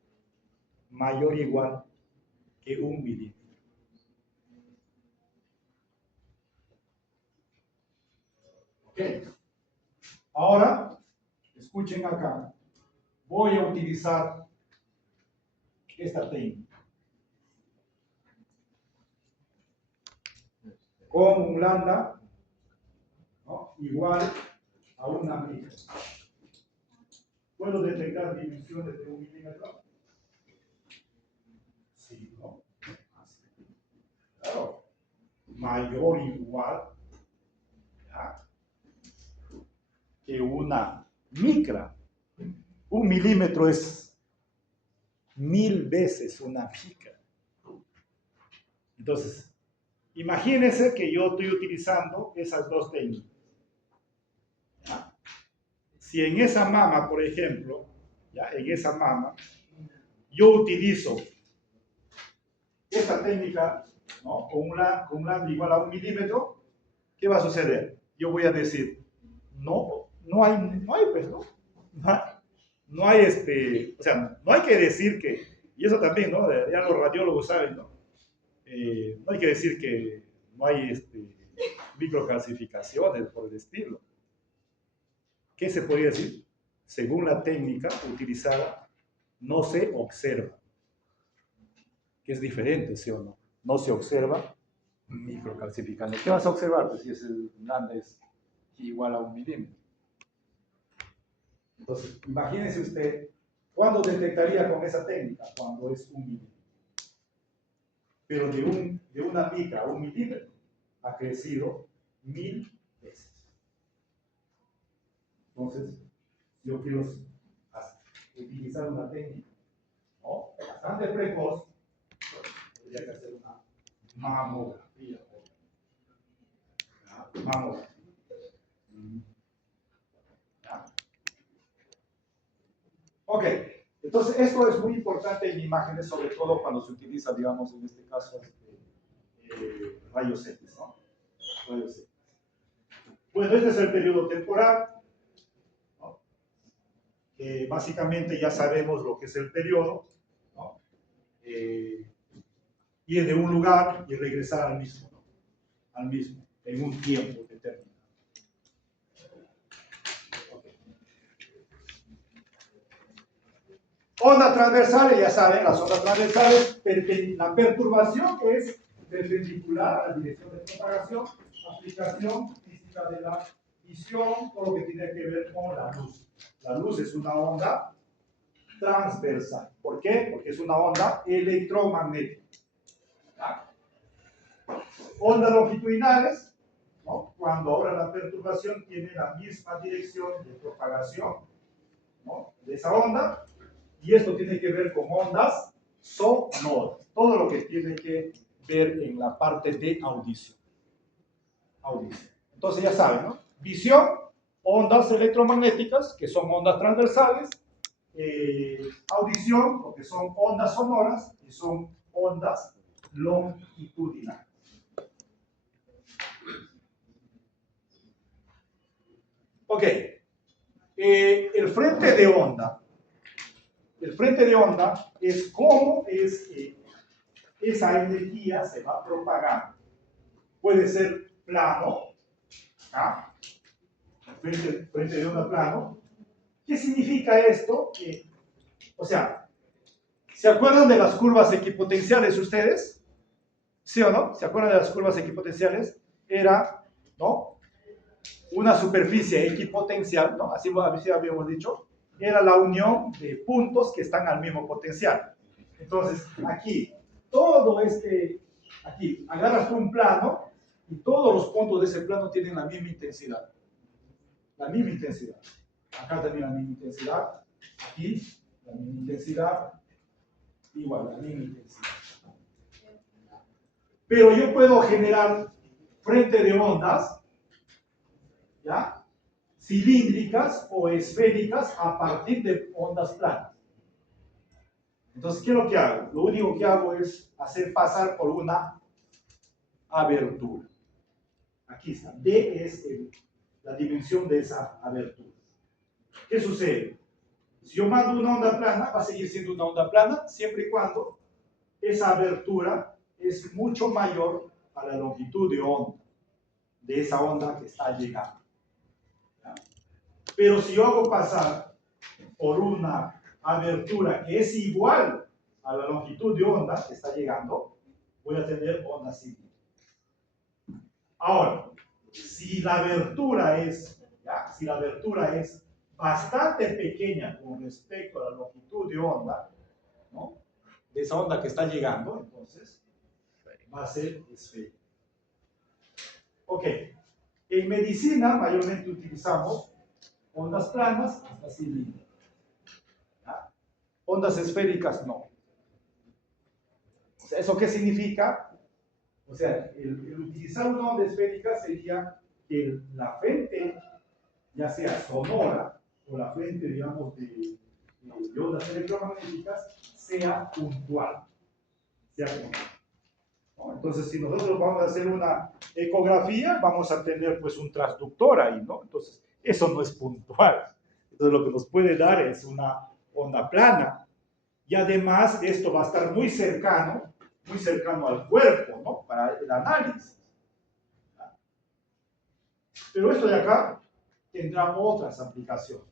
mayor o igual que 1 milímetro. ¿Ok? Ahora, escuchen acá. Voy a utilizar esta técnica. Con un lambda, ¿no? Igual a una micra. ¿Puedo detectar dimensiones de 1 milímetro? Sí, ¿no? Así. Claro. Mayor o igual, ¿ya? Que una micra. 1 milímetro es 1000 veces una micra. Entonces, imagínense que yo estoy utilizando esas dos técnicas. ¿Ya? Si en esa mama, por ejemplo, ¿ya? En esa mama, yo utilizo esta técnica, ¿no? Con un lambda igual a 1 milímetro, ¿qué va a suceder? Yo voy a decir, no hay, pues, ¿no? No hay o sea, no hay que decir que, y eso también, ¿no? Ya los radiólogos saben, ¿no? No hay que decir que no hay microcalcificaciones por el estilo. ¿Qué se podría decir? Según la técnica utilizada, no se observa. Que es diferente, ¿sí o no? No se observa microcalcificando. ¿Qué vas a observar? Pues si es el lambda es igual a 1 milímetro. Entonces, imagínese usted, ¿cuándo detectaría con esa técnica? Cuando es 1 milímetro. Pero de una micra a 1 milímetro ha crecido 1000 veces. Entonces, yo quiero utilizar una técnica, ¿no? Bastante precoz, tendría que hacer una mamografía. Mamografía. ¿Ya? Ok, entonces esto es muy importante en imágenes, sobre todo cuando se utiliza, digamos, en este caso, rayos X, ¿no? Rayos X. Bueno, este es el periodo temporal, ¿no? Básicamente ya sabemos lo que es el periodo, ¿no? Ir de un lugar y regresar al mismo, ¿no? Al mismo, en un tiempo determinado. Okay. Ondas transversales, ya saben, las ondas transversales, la perturbación es perpendicular a la dirección de propagación, aplicación física de la visión, todo lo que tiene que ver con la luz. La luz es una onda transversal. ¿Por qué? Porque es una onda electromagnética. ¿Ya? Ondas longitudinales, ¿no? Cuando ahora la perturbación tiene la misma dirección de propagación, ¿no? De esa onda, y esto tiene que ver con ondas sonoras, todo lo que tiene que ver en la parte de audición. Entonces ya saben, ¿no? Visión, ondas electromagnéticas, que son ondas transversales, audición, porque son ondas sonoras, y son ondas longitudinales. Ok. El frente de onda. El frente de onda es cómo es que esa energía se va propagando. Puede ser plano, ¿ah? Frente de onda plano. ¿Qué significa esto? O sea, ¿se acuerdan de las curvas equipotenciales ustedes? ¿Sí o no? ¿Se acuerdan de las curvas equipotenciales? Era, ¿no? Una superficie equipotencial, ¿no? Así habíamos dicho, era la unión de puntos que están al mismo potencial. Entonces, aquí, aquí, agarras un plano y todos los puntos de ese plano tienen la misma intensidad. La misma intensidad. Acá también la misma intensidad. Aquí, la misma intensidad. Igual, la misma intensidad. Pero yo puedo generar frente de ondas, ¿ya? Cilíndricas o esféricas a partir de ondas planas. Entonces, ¿qué es lo que hago? Lo único que hago es hacer pasar por una abertura. Aquí está. D es la dimensión de esa abertura. ¿Qué sucede? Si yo mando una onda plana, va a seguir siendo una onda plana siempre y cuando esa abertura es mucho mayor a la longitud de onda de esa onda que está llegando. ¿Ya? Pero si yo hago pasar por una abertura que es igual a la longitud de onda que está llegando, voy a tener onda cilíndrica. Ahora, si la abertura es bastante pequeña con respecto a la longitud de onda, ¿no? De esa onda que está llegando, entonces va a ser esférica. Ok, en medicina mayormente utilizamos ondas planas hasta cilíndricas. ¿Ya? Ondas esféricas no. O sea, ¿eso qué significa? O sea, el utilizar una onda esférica sería que la frente, ya sea sonora o la frente, digamos, de ondas electromagnéticas, sea puntual. ¿No? Entonces, si nosotros vamos a hacer una ecografía, vamos a tener pues un transductor ahí, ¿no? Entonces, eso no es puntual. Entonces, lo que nos puede dar es una onda plana. Y además, esto va a estar muy cercano al cuerpo, ¿no? Para el análisis. Pero esto de acá tendrá otras aplicaciones.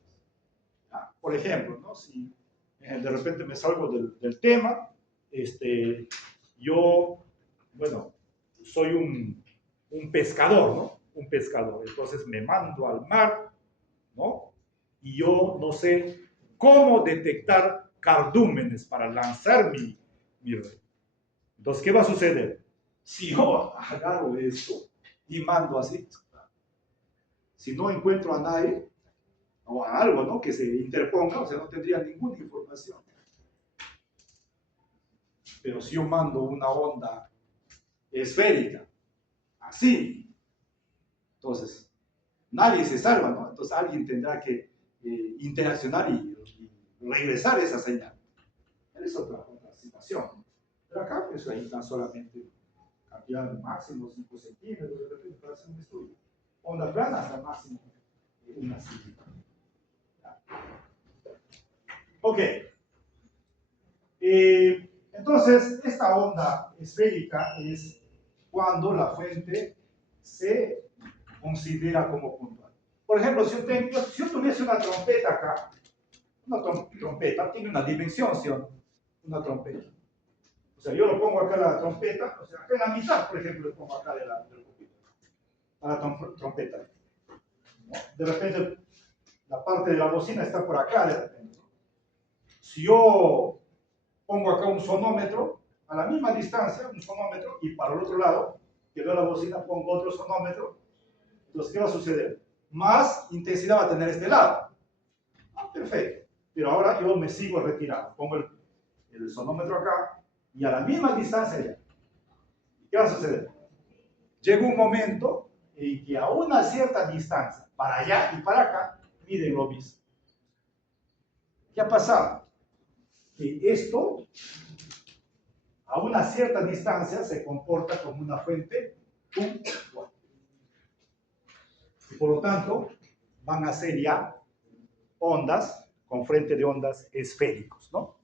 Por ejemplo, ¿no? Si de repente me salgo del tema, yo, bueno, soy un pescador, ¿no? Un pescador. Entonces me mando al mar, ¿no? Y yo no sé cómo detectar cardúmenes para lanzar mi red. Entonces, ¿qué va a suceder? Si yo agarro esto y mando así, si no encuentro a nadie, o a algo, ¿no? Que se interponga, o sea, no tendría ninguna información. Pero si yo mando una onda esférica, así, entonces nadie se salva, ¿no? Entonces alguien tendrá que interaccionar y regresar esa señal. Es otra situación. Pero acá, pues ahí están solamente cantidad máximo 5 centímetros, de repente, para hacer un estudio. Onda plana hasta máximo 1 centímetro. Ok. Entonces, esta onda esférica es cuando la fuente se considera como puntual. Por ejemplo, si yo tuviese una trompeta acá, una trompeta tiene una dimensión, ¿sí o no? Una trompeta. O sea, yo lo pongo acá la trompeta, o sea, acá en la mitad, por ejemplo, lo pongo acá del computador, a la trompeta. ¿No? De repente, la parte de la bocina está por acá, de repente. ¿No? Si yo pongo acá un sonómetro, a la misma distancia, un sonómetro, y para el otro lado, que veo la bocina, pongo otro sonómetro, entonces, ¿qué va a suceder? Más intensidad va a tener este lado. Perfecto. Pero ahora yo me sigo retirando. Pongo el sonómetro acá y a la misma distancia allá. ¿Qué va a suceder? Llega un momento en que a una cierta distancia, para allá y para acá, miden lo mismo. ¿Qué ha pasado? Que esto, a una cierta distancia, se comporta como una fuente puntual. Y por lo tanto, van a ser ya ondas con frente de ondas esféricos, ¿no?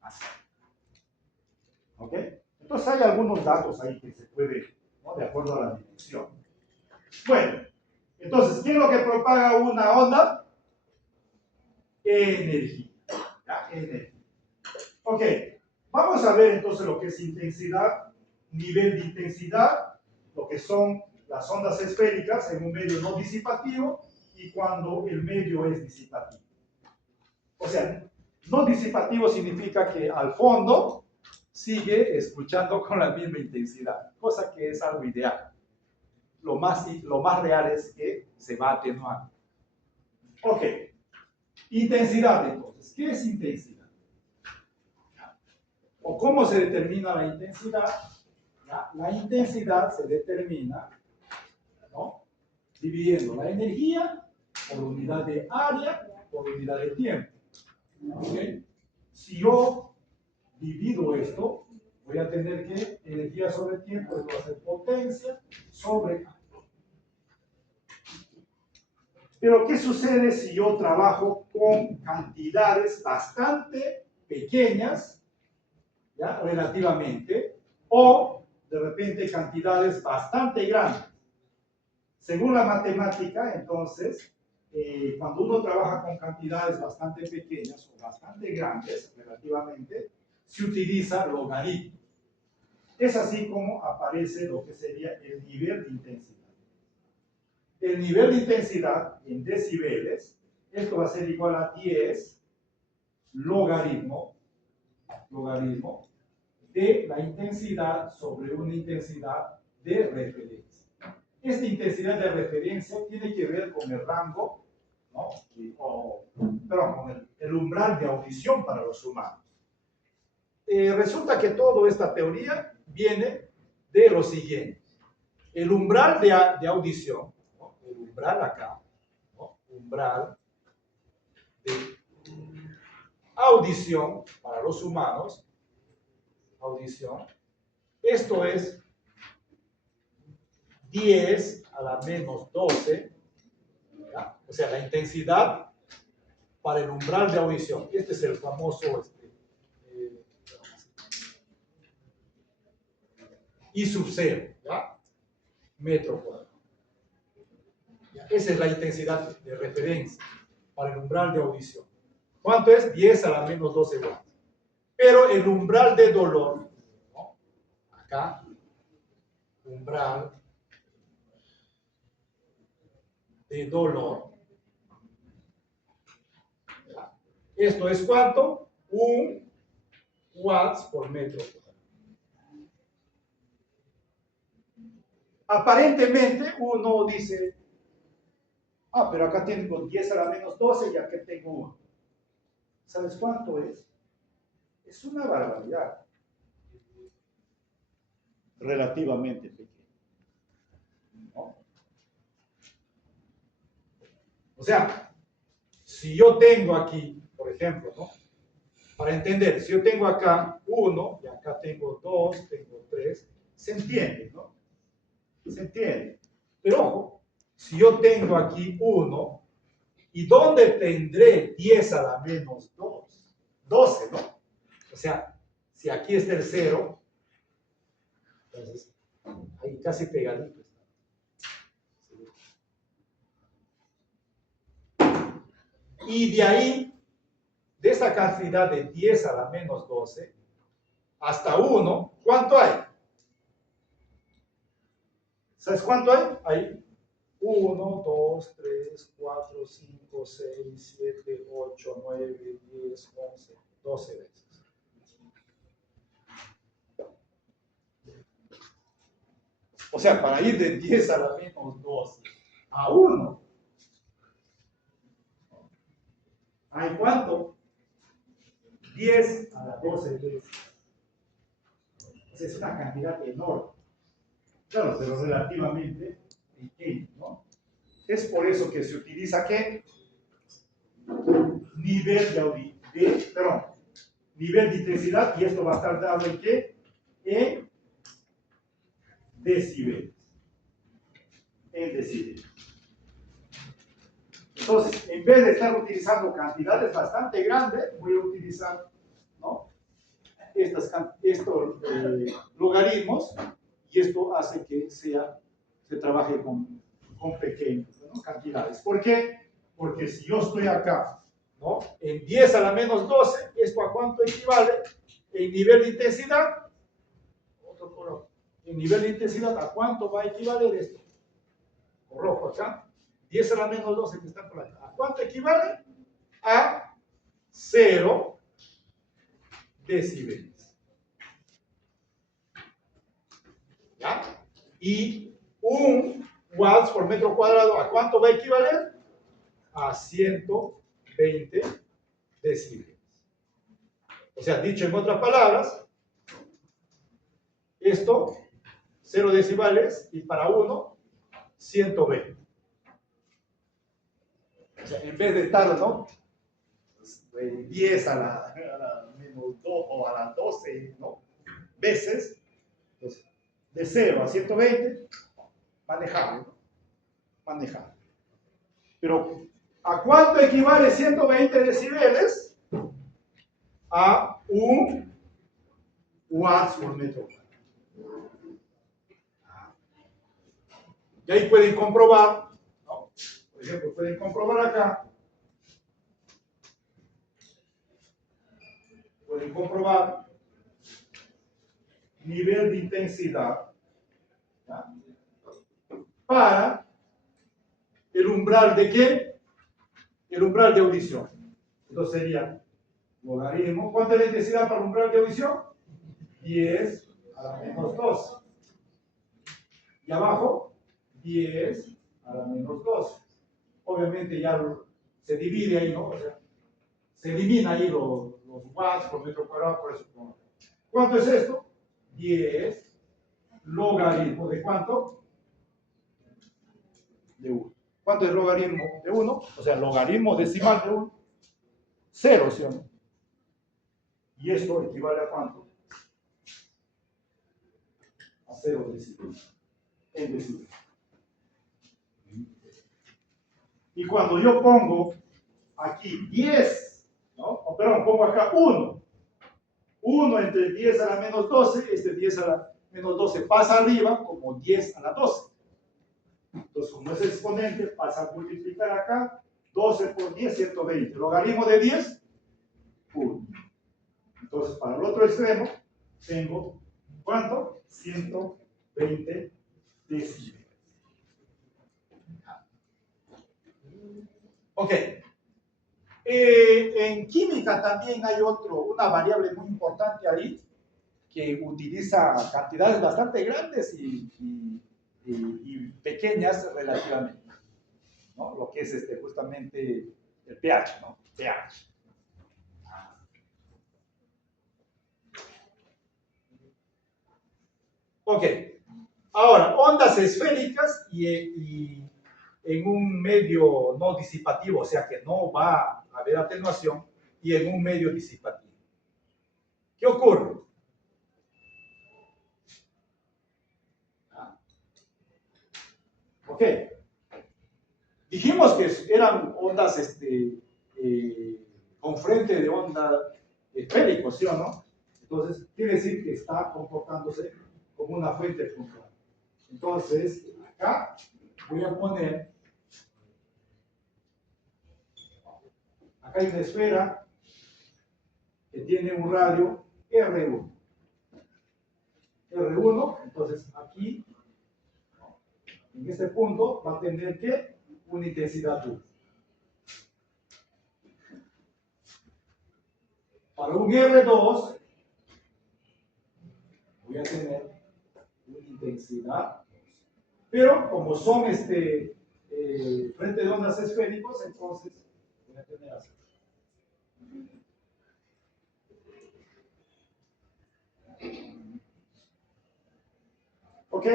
Así. ¿Ok? Entonces hay algunos datos ahí que se puede, ¿no? De acuerdo a la dimensión. Bueno, entonces, ¿qué es lo que propaga una onda? Energía. ¿Ya? Energía. Ok, vamos a ver entonces lo que es intensidad, nivel de intensidad, lo que son las ondas esféricas en un medio no disipativo y cuando el medio es disipativo. O sea, no disipativo significa que al fondo sigue escuchando con la misma intensidad, cosa que es algo ideal. Lo más real es que se va atenuando. Ok, intensidad entonces. ¿Qué es intensidad? ¿O cómo se determina la intensidad? La intensidad se determina, ¿no? Dividiendo la energía por unidad de área por unidad de tiempo. ¿Okay? Si yo divido esto, voy a tener que energía sobre tiempo, esto va a ser potencia sobre área. Pero ¿qué sucede si yo trabajo con cantidades bastante pequeñas, ¿ya? Relativamente, o de repente cantidades bastante grandes? Según la matemática, entonces, cuando uno trabaja con cantidades bastante pequeñas o bastante grandes relativamente, se utiliza logaritmo. Es así como aparece lo que sería el nivel de intensidad. El nivel de intensidad en decibeles, esto va a ser igual a 10 logaritmo de la intensidad sobre una intensidad de referencia. Esta intensidad de referencia tiene que ver con el rango, ¿no? Con el umbral de audición para los humanos. Resulta que toda esta teoría viene de lo siguiente. El umbral de audición, ¿no? El umbral acá, ¿no? Umbral de audición para los humanos, audición, esto es 10 a la menos 12, ¿ya? O sea, la intensidad para el umbral de audición. Este es el famoso I sub 0, ¿ya? Metro cuadrado. Esa es la intensidad de referencia para el umbral de audición. ¿Cuánto es? 10 a la menos 12 watts. Pero el umbral de dolor, ¿no? Acá, umbral de dolor. ¿Ya? ¿Esto es cuánto? 1 watts por metro cuadrado. Aparentemente uno dice, pero acá tengo 10 a la menos 12 y acá tengo 1. ¿Sabes cuánto es? Es una barbaridad. Relativamente pequeño, ¿no? O sea, si yo tengo aquí, por ejemplo, ¿no? Para entender, si yo tengo acá 1 y acá tengo 2, tengo 3, se entiende, ¿no? Se entiende. Pero ojo, si yo tengo aquí 1, ¿y dónde tendré 10 a la menos 2? 12, ¿no? O sea, si aquí está el 0, entonces ahí casi pegadito está. Y de ahí, de esa cantidad de 10 a la menos 12, hasta 1, ¿cuánto hay? ¿Sabes cuánto hay? Hay 1, 2, 3, 4, 5, 6, 7, 8, 9, 10, 11, 12 veces. O sea, para ir de 10 a la menos 12 a 1, ¿hay cuánto? 10 a la 12 veces. O sea, es una cantidad enorme. Claro, pero relativamente pequeño, ¿no? Es por eso que se utiliza, ¿qué? Nivel nivel de intensidad, y esto va a estar dado en ¿qué? En decibeles. En decibeles. Entonces, en vez de estar utilizando cantidades bastante grandes, voy a utilizar, ¿no?, estos logaritmos, y esto hace que se trabaje con pequeñas, ¿no?, cantidades. ¿Por qué? Porque si yo estoy acá, ¿no?, en 10 a la menos 12, ¿esto a cuánto equivale? En nivel de intensidad, otro color, en nivel de intensidad, ¿a cuánto va a equivaler esto? Con rojo acá, 10 a la menos 12 que está por acá. ¿A cuánto equivale? A 0 decibeles. ¿Ya? Y 1 watts por metro cuadrado, ¿a cuánto va a equivaler? A 120 decibeles. O sea, dicho en otras palabras, esto, 0 decibeles, y para 1, 120. O sea, en vez de estar, ¿no?, 10 a la menos 2 o a la 12, ¿no?, veces, entonces, de 0 a 120, manejable, ¿no?, manejable. Pero, ¿a cuánto equivale 120 decibeles? A 1 watts por metro cuadrado. Y ahí pueden comprobar, ¿no?, por ejemplo, pueden comprobar acá, pueden comprobar nivel de intensidad, ¿ya?, para el umbral de ¿qué? El umbral de audición. Entonces sería logaritmo. ¿Cuánto es la intensidad para el umbral de audición? 10 a la menos 2. Y abajo, 10 a la menos 2. Obviamente ya se divide ahí, ¿no? O sea, se elimina ahí los watts por metro cuadrado, por eso. ¿Cuánto es esto? 10 logaritmo de ¿cuánto? De 1. ¿Cuánto es logaritmo de 1? O sea, logaritmo decimal de 1. 0, ¿sí o no? ¿Y esto equivale a cuánto? A 0 decibeles. En decibeles. Y cuando yo pongo aquí 10, ¿no? O, perdón, pongo acá 1. 1 entre 10 a la menos 12, este 10 a la menos 12 pasa arriba como 10 a la 12. Entonces, como es exponente, pasa a multiplicar acá, 12 por 10, 120. Logaritmo de 10, 1. Entonces, para el otro extremo, tengo, ¿cuánto? 120 decibeles. Ok. En química también hay una variable muy importante ahí, que utiliza cantidades bastante grandes y pequeñas relativamente, ¿no? Lo que es justamente el pH, ¿no? pH. Ok. Ahora, ondas esféricas y en un medio no disipativo, o sea que no va a haber atenuación, y en un medio disipativo. ¿Qué ocurre? Ok. Dijimos que eran ondas con frente de onda esférico, ¿sí o no? Entonces, quiere decir que está comportándose como una fuente puntual. Entonces, acá voy a poner, acá hay una esfera que tiene un radio R1. R1, entonces aquí, en este punto, va a tener que una intensidad 1. Para un R2, voy a tener una intensidad 2. Pero como son frente de ondas esféricos, entonces voy a tener así. ¿Ok?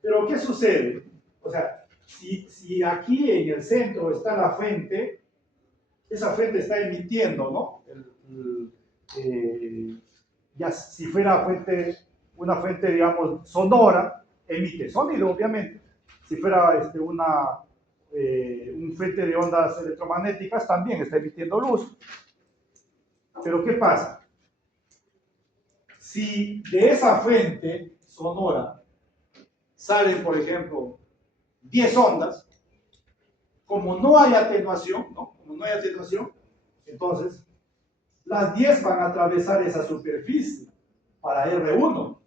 Pero ¿qué sucede? O sea, si aquí en el centro está la fuente, esa fuente está emitiendo, ¿no? Ya si fuera una fuente, digamos, sonora, emite sonido, obviamente. Si fuera un frente de ondas electromagnéticas también está emitiendo luz. Pero ¿qué pasa? Si de esa fuente sonora salen, por ejemplo, 10 ondas, como no hay atenuación, ¿no? Como no hay atenuación, entonces las 10 van a atravesar esa superficie para R1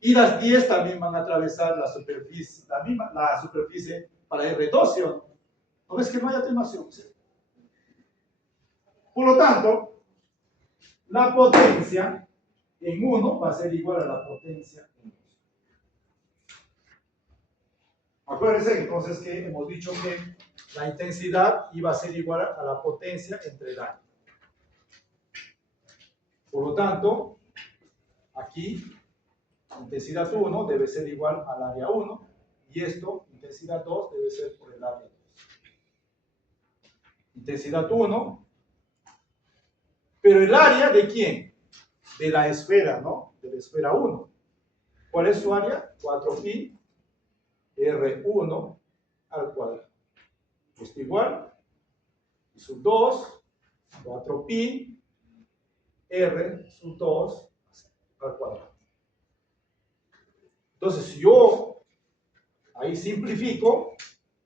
y las 10 también van a atravesar la superficie, la superficie para R2, ¿sí o no? ¿No ves que no hay atenuación? ¿Sí? Por lo tanto, la potencia en 1 va a ser igual a la potencia en 2. Acuérdense entonces que hemos dicho que la intensidad iba a ser igual a la potencia entre el área. Por lo tanto, aquí intensidad 1 debe ser igual al área 1 y esto, intensidad 2, debe ser por el área 2. Intensidad 1, pero el área ¿de quién? De la esfera, ¿no? De la esfera 1. ¿Cuál es su área? 4pi R1 al cuadrado. Esto igual, y sub 2, 4pi R sub 2 al cuadrado. Entonces, si yo ahí simplifico,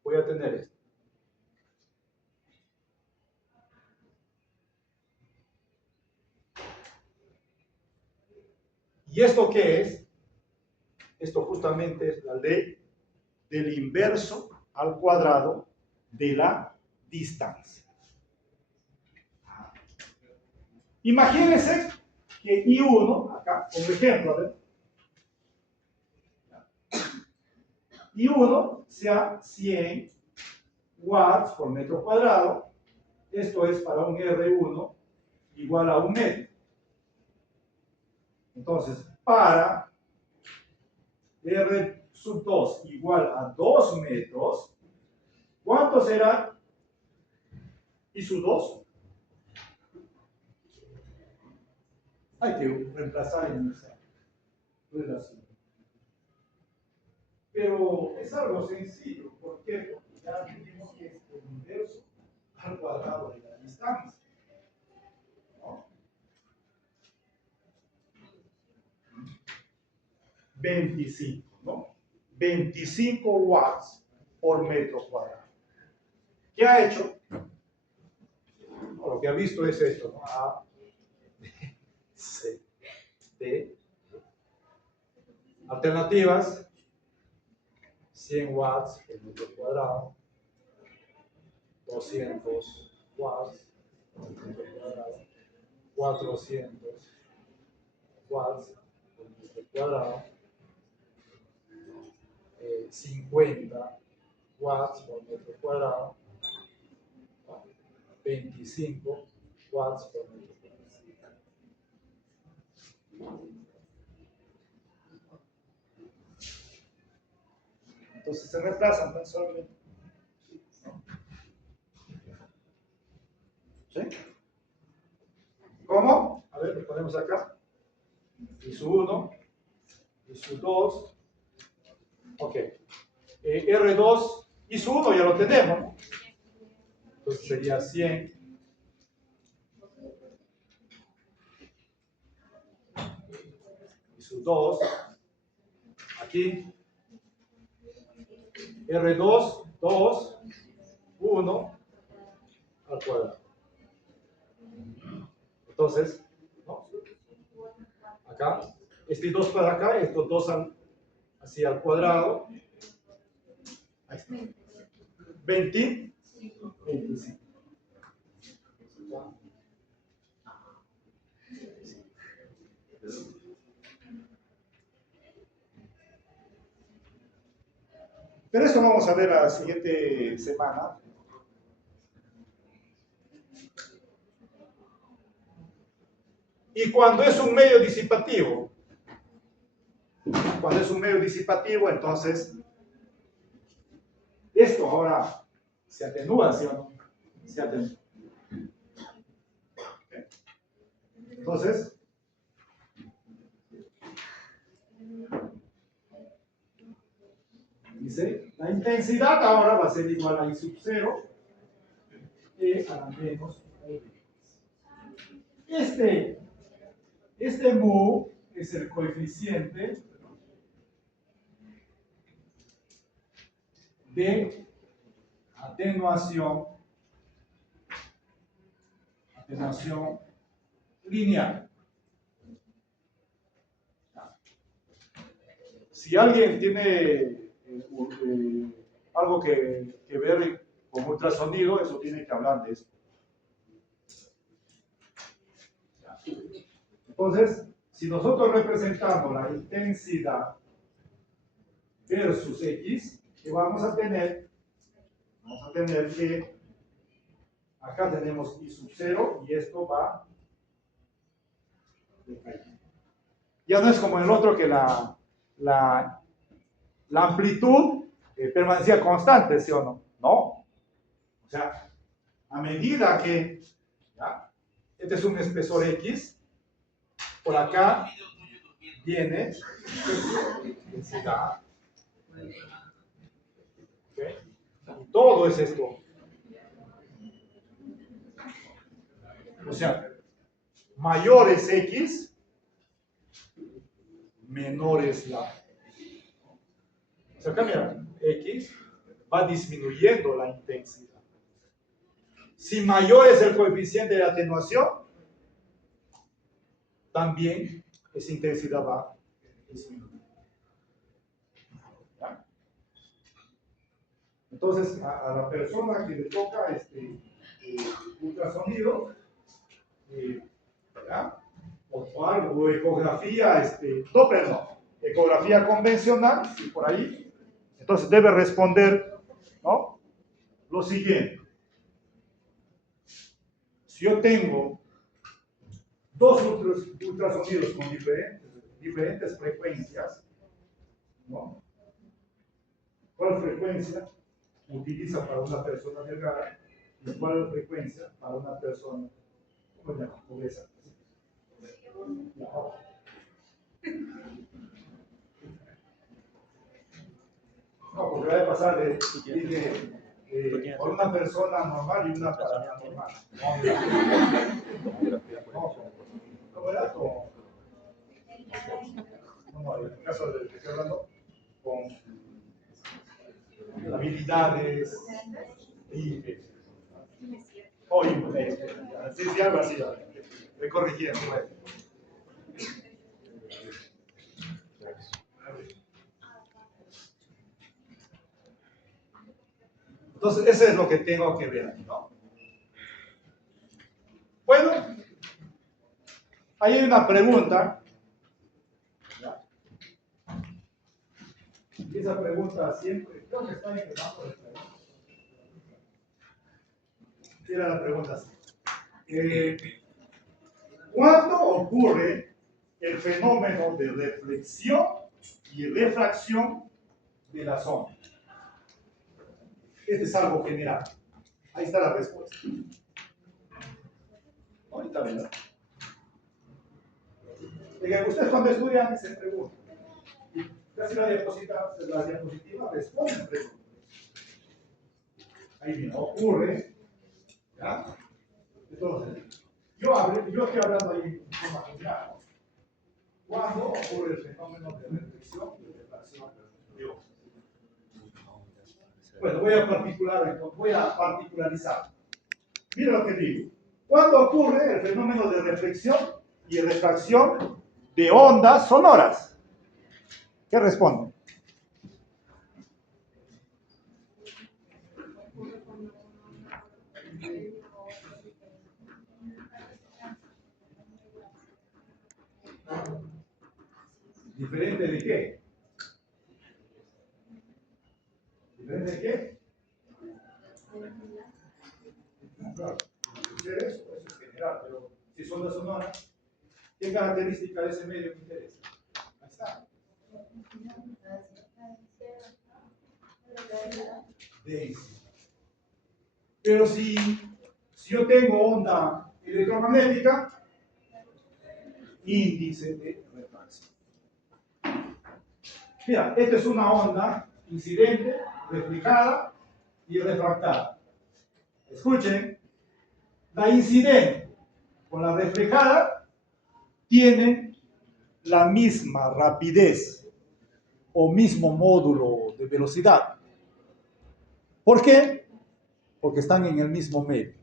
voy a tener esto. ¿Y esto qué es? Esto justamente es la ley del inverso al cuadrado de la distancia. Imagínense que I1, acá, como ejemplo, a ver, I1 sea 100 watts por metro cuadrado. Esto es para un R1 igual a 1 metro. Entonces, para R sub 2 igual a 2 metros, ¿cuánto será I sub 2? Hay que reemplazar en esa relación. Pero es algo sencillo. ¿Por qué? Porque ya vimos que es el inverso al cuadrado de la distancia. ¿No? 25, ¿no? 25 watts por metro cuadrado. ¿Qué ha hecho? Lo que ha visto es esto, ¿no? A, B, C, D. Alternativas, 100 watts por metro cuadrado, 200 watts por metro cuadrado, 400 watts por metro cuadrado, 50 watts por metro cuadrado, 25 watts por metro cuadrado. Entonces se reemplazan tan solamente. ¿Sí? ¿Cómo? A ver, lo ponemos acá. Y su 1, y su 2. Ok. R2 y su 1 ya lo tenemos, ¿no? Entonces sería 100. Y su 2. Aquí. R2, 2, 1 al cuadrado. Entonces, ¿no? Acá, este 2 para acá, estos 2 hacia al cuadrado. Ahí está. 20, 25. Pero eso vamos a ver la siguiente semana. Y cuando es un medio disipativo, entonces esto ahora se atenúa, ¿sí o no? Se atenúa. Entonces, Dice, la intensidad ahora va a ser igual a I sub 0 e a la menos OD. Este mu es el coeficiente de atenuación lineal. Si alguien tiene algo que ver con ultrasonido, eso tiene que hablar de eso. Entonces, si nosotros representamos la intensidad versus X, ¿qué vamos a tener? Vamos a tener que acá tenemos I sub 0 y esto va de aquí. Ya no es como el otro que la amplitud permanecía constante, ¿sí o no? No. O sea, a medida que ¿ya? Este es un espesor X, por acá viene densidad. ¿Okay? Y todo es esto. O sea, mayor es X, menor es la. O sea, acá mira, X va disminuyendo la intensidad. Si mayor es el coeficiente de atenuación, también esa intensidad va a disminuir. ¿Ya? Entonces, a la persona que le toca ultrasonido, ¿ya? O algo, o ecografía, Doppler no, ecografía convencional, por ahí, entonces debe responder, ¿no? Lo siguiente. Si yo tengo dos ultrasonidos con diferentes frecuencias, ¿no? ¿Cuál frecuencia utiliza para una persona delgada y cuál frecuencia para una persona obesa? No, porque va a pasar de por una persona normal y una para anormal. ¿Cómo era? No, en el caso de que estoy hablando, con habilidades y sí, algo así. Me corrigieron. Entonces, eso es lo que tengo que ver, ¿no? Bueno, ahí hay una pregunta. Y esa pregunta siempre, creo que está en el banco de preguntas. Era la pregunta así. ¿Cuándo ocurre el fenómeno de reflexión y refracción de la zona? Este es algo general. Ahí está la respuesta. Ahorita verán. Ustedes cuando estudian se preguntan. Y casi la diapositiva responde preguntas. Ahí viene, ocurre. ¿Ya? Entonces, yo estoy hablando ahí en forma general. ¿Cuándo ocurre el fenómeno de reflexión y refracción de ondas? Bueno, voy a particularizar. Mira lo que digo. ¿Cuándo ocurre el fenómeno de reflexión y refracción de ondas sonoras? ¿Qué responden? ¿Diferente de qué? ¿Diferente de qué? Claro, eso es general, pero si son las sonoras, ¿qué característica de ese medio me interesa? Ahí está. Densidad. Pero si yo tengo onda electromagnética, índice de refracción. Mira, esta es una onda incidente, reflejada y refractada. Escuchen, la incidente con la reflejada tienen la misma rapidez o mismo módulo de velocidad. ¿Por qué? Porque están en el mismo medio.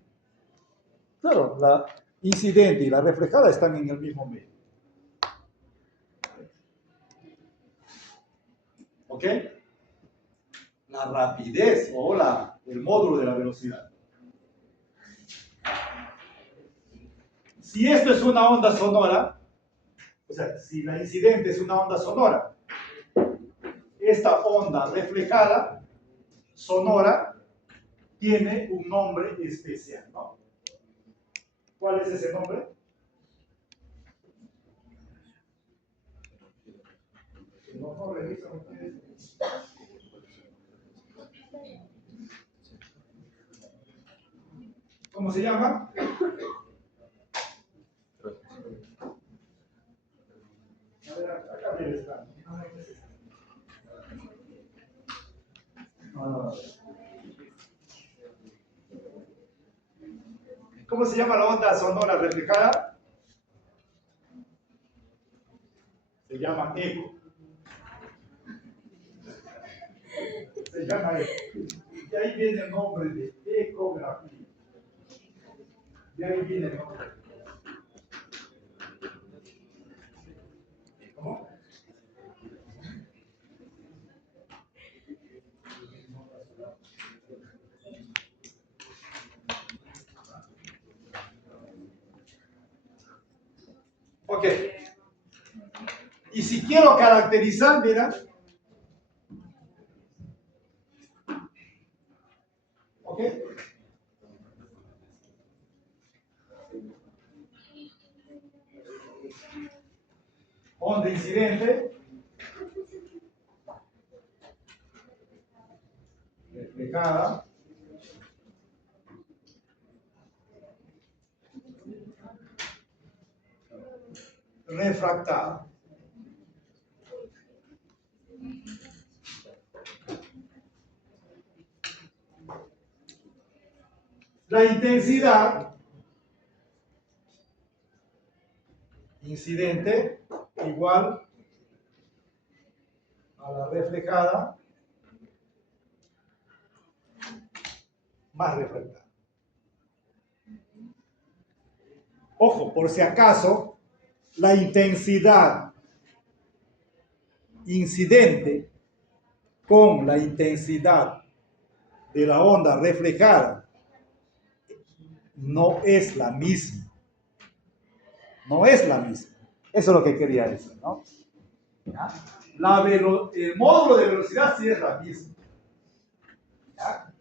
Claro, la incidente y la reflejada están en el mismo medio. ¿Ok? La rapidez o el módulo de la velocidad. Si esto es una onda sonora, o sea, si la incidente es una onda sonora, esta onda reflejada, sonora, tiene un nombre especial, ¿no? ¿Cuál es ese nombre? No revisan ustedes. ¿Cómo se llama? A ver, acá debe estar. ¿Cómo se llama la onda sonora reflejada? Se llama eco. Se llama eco. Y ahí viene el nombre de ecografía. Y ahí viene el nombre. ¿Cómo? Ok. Y si quiero caracterizar, mira. Ok. Onda incidente. Reflejada. Refractada. La intensidad incidente igual a la reflejada más refractada. Ojo, por si acaso, la intensidad incidente con la intensidad de la onda reflejada no es la misma. No es la misma. Eso es lo que quería decir, ¿no? ¿Ya? El módulo de velocidad sí es la misma. ¿Ya?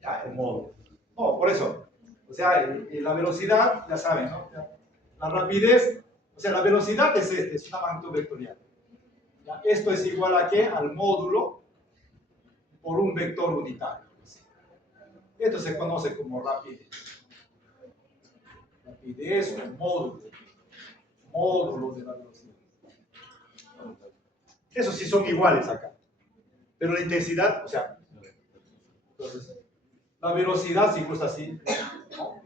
¿Ya? El módulo. No, por eso. O sea, la velocidad, ya saben, ¿no? La rapidez, o sea, la velocidad es una magnitud vectorial. ¿Ya? Esto es igual a ¿qué? Al módulo por un vector unitario. Esto se conoce como rapidez. Rapidez o módulo de la velocidad. Esos sí son iguales acá. Pero la intensidad, o sea, entonces, la velocidad, si fuese así, ¿no?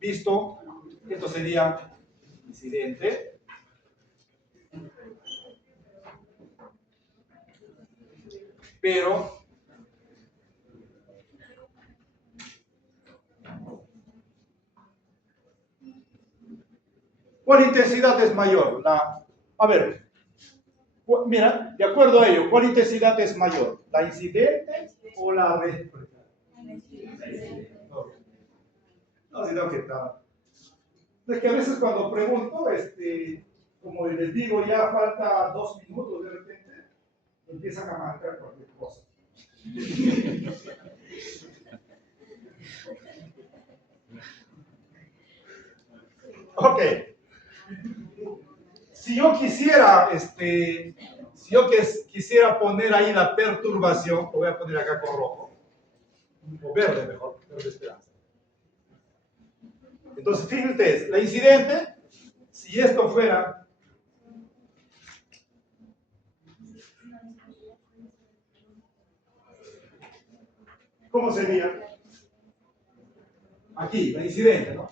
Visto, esto sería incidente. Pero ¿cuál intensidad es mayor? A ver, mira, de acuerdo a ello, ¿cuál intensidad es mayor? ¿La incidente o la reflejada? No, sino que está. Es que a veces cuando pregunto, como les digo, ya falta 2 minutos de repente, empiezan a marcar cualquier cosa. Ok. Si yo quisiera, quisiera poner ahí la perturbación, lo voy a poner acá con rojo, o verde mejor, verde esperanza. Entonces, fíjense ustedes, la incidente, si esto fuera ¿Cómo sería? Aquí, la incidente, ¿no?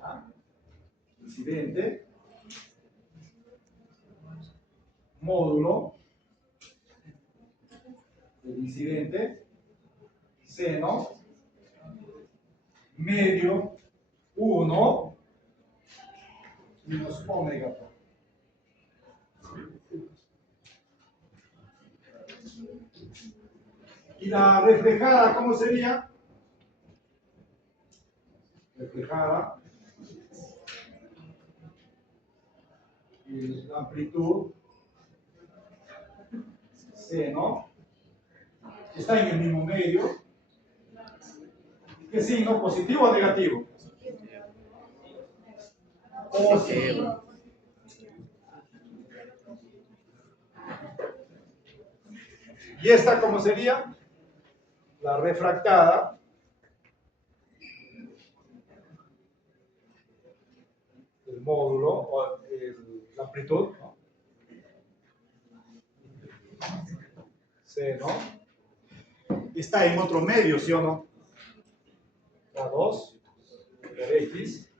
¿Ah? Incidente, módulo del incidente, seno, medio, 1, menos omega. Y la reflejada, ¿cómo sería? Reflejada, y la amplitud, seno, está en el mismo medio. ¿Qué signo? ¿Positivo o negativo? Positivo. ¿Y esta cómo sería? La refractada. El módulo o la amplitud, ¿no? Seno. Está en otro medio, ¿sí o no? La 2 de X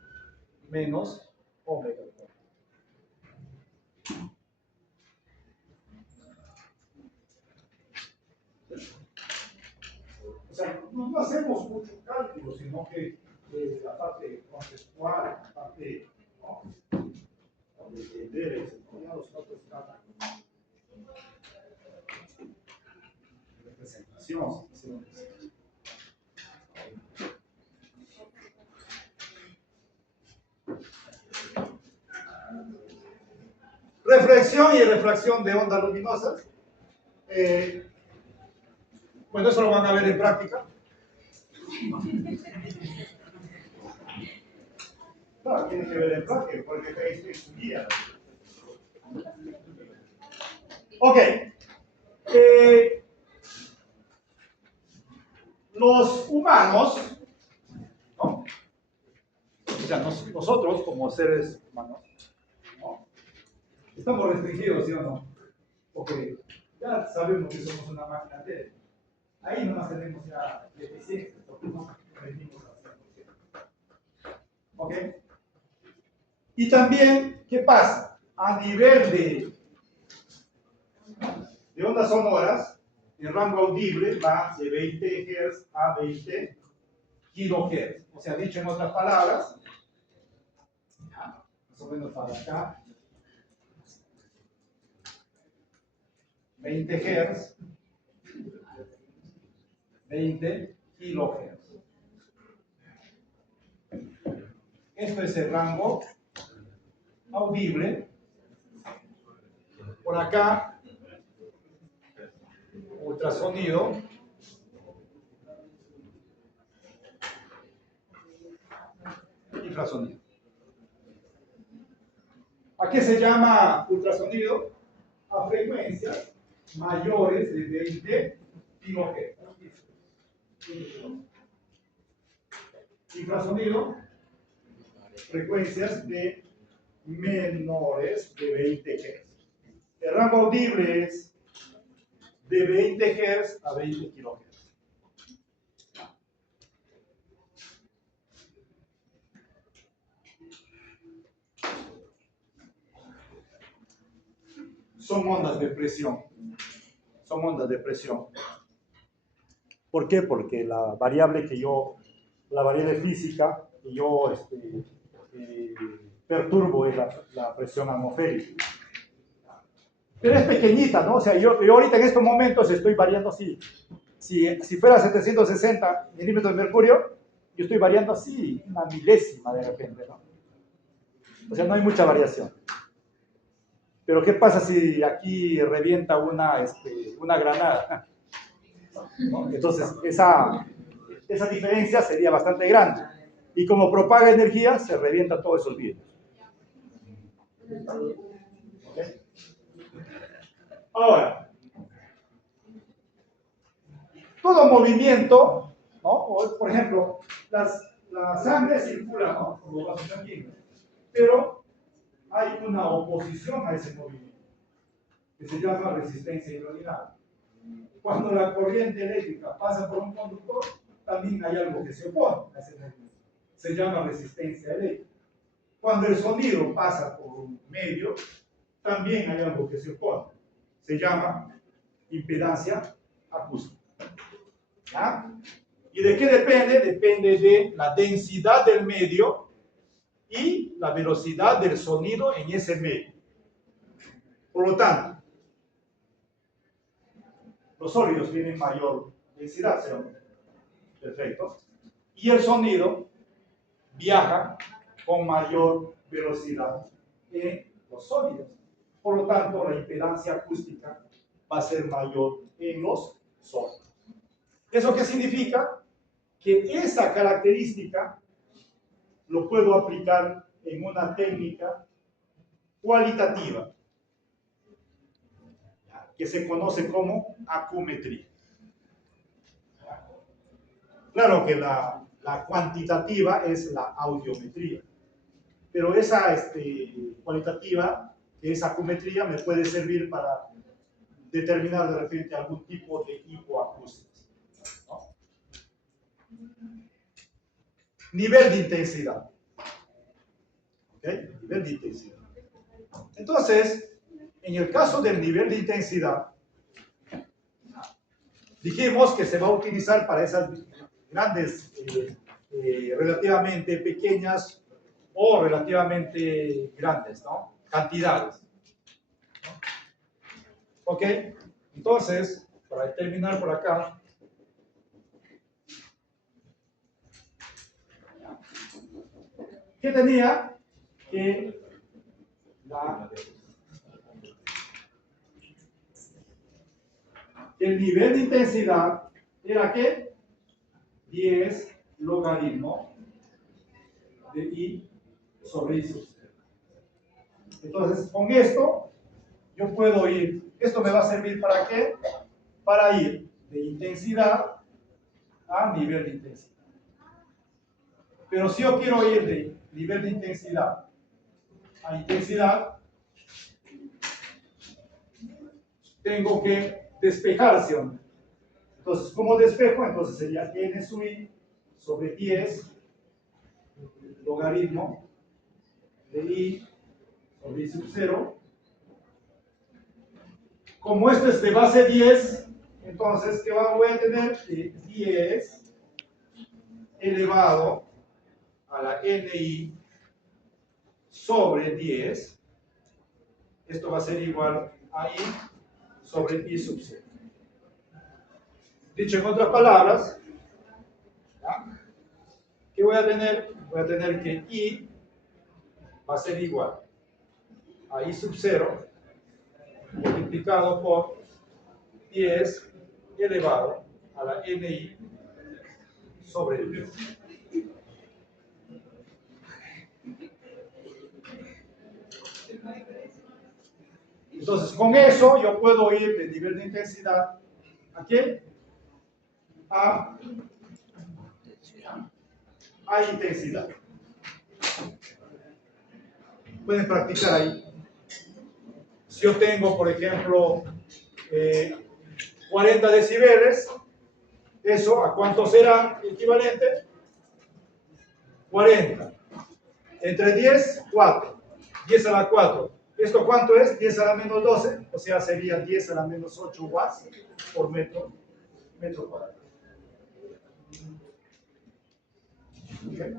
menos omega. O sea, no hacemos mucho cálculo, sino que la parte conceptual, la parte, ¿no?, de entender el sentido, los datos están representación. Reflexión y refracción de ondas luminosas. Bueno, eso lo van a ver en práctica. Claro, tiene que ver en práctica, porque este es un guía. Ok. Los humanos, ¿no? O sea, nosotros como seres humanos, ¿no?, estamos restringidos, ¿sí o no? Porque ya sabemos que somos una máquina de... Ahí nomás tenemos ya deficiencias, porque no rendimos al 100%. ¿Ok? Y también, ¿qué pasa? A nivel de ondas sonoras, el rango audible va de 20 Hz a 20 kHz. O sea, dicho en otras palabras, más o menos para acá, 20 Hz, 20 kHz. Esto es el rango audible. Por acá, ultrasonido. Infrasonido. ¿A qué se llama ultrasonido? A frecuencias mayores de 20 kHz. Infrasonido, frecuencias de menores de 20 Hz. El rango audible es de 20 Hz a 20 kHz. Son ondas de presión. Son ondas de presión. ¿Por qué? Porque la variable física que yo perturbo es la presión atmosférica. Pero es pequeñita, ¿no? O sea, yo ahorita en estos momentos estoy variando así. Si fuera 760 milímetros de mercurio, yo estoy variando así, una milésima de repente, ¿no? O sea, no hay mucha variación. Pero ¿qué pasa si aquí revienta una granada? ¿No? Entonces, esa diferencia sería bastante grande. Y como propaga energía, se revienta todos esos vidrios. ¿Okay? Ahora, todo movimiento, ¿no? O, por ejemplo, la sangre circula, ¿no?, por los vasos sanguíneos, pero hay una oposición a ese movimiento, que se llama resistencia hidrodinâmica. Cuando la corriente eléctrica pasa por un conductor, también hay algo que se opone a ese movimiento. Se llama resistencia eléctrica. Cuando el sonido pasa por un medio, también hay algo que se opone. Se llama impedancia acústica. ¿Ya? ¿Y de qué depende? Depende de la densidad del medio y la velocidad del sonido en ese medio. Por lo tanto, los sólidos tienen mayor densidad, ¿sí? Perfecto. Y el sonido viaja con mayor velocidad en los sólidos. Por lo tanto, la impedancia acústica va a ser mayor en los sólidos. ¿Eso qué significa? Que esa característica lo puedo aplicar en una técnica cualitativa, que se conoce como acumetría. Claro que la cuantitativa es la audiometría, pero esa cualitativa, que es acumetría, me puede servir para determinar de repente algún tipo de hipoacústica, ¿no? Nivel de intensidad. ¿Ok? Nivel de intensidad. Entonces, en el caso del nivel de intensidad, dijimos que se va a utilizar para esas grandes, relativamente pequeñas o relativamente grandes, ¿no? Cantidades. Ok, entonces, para terminar por acá, ¿qué tenía? Que el nivel de intensidad era ¿qué? 10 logaritmo de I sobre I sub 0. Entonces, con esto, yo puedo ir, esto me va a servir ¿para qué? Para ir de intensidad a nivel de intensidad. Pero si yo quiero ir de nivel de intensidad a intensidad, tengo que despejarse, ¿no? Entonces, ¿cómo despejo? Entonces sería n sub I sobre 10 logaritmo de I sobre I sub 0. Como esto es de base 10, entonces, ¿qué voy a tener? 10 elevado a la NI sobre 10. Esto va a ser igual a I sobre I sub 0. Dicho en otras palabras, ¿ya? ¿Qué voy a tener? Voy a tener que I va a ser igual a I sub 0 multiplicado por 10 elevado a la NI sobre 10. Entonces, con eso yo puedo ir de nivel de intensidad ¿a qué? A intensidad. Pueden practicar ahí. Si yo tengo, por ejemplo, 40 decibeles, ¿eso a cuánto será equivalente? 40. Entre 10, 4. 10 a la 4. ¿Esto cuánto es? 10 a la menos 12. O sea, sería 10 a la menos 8 watts por metro cuadrado. ¿Okay?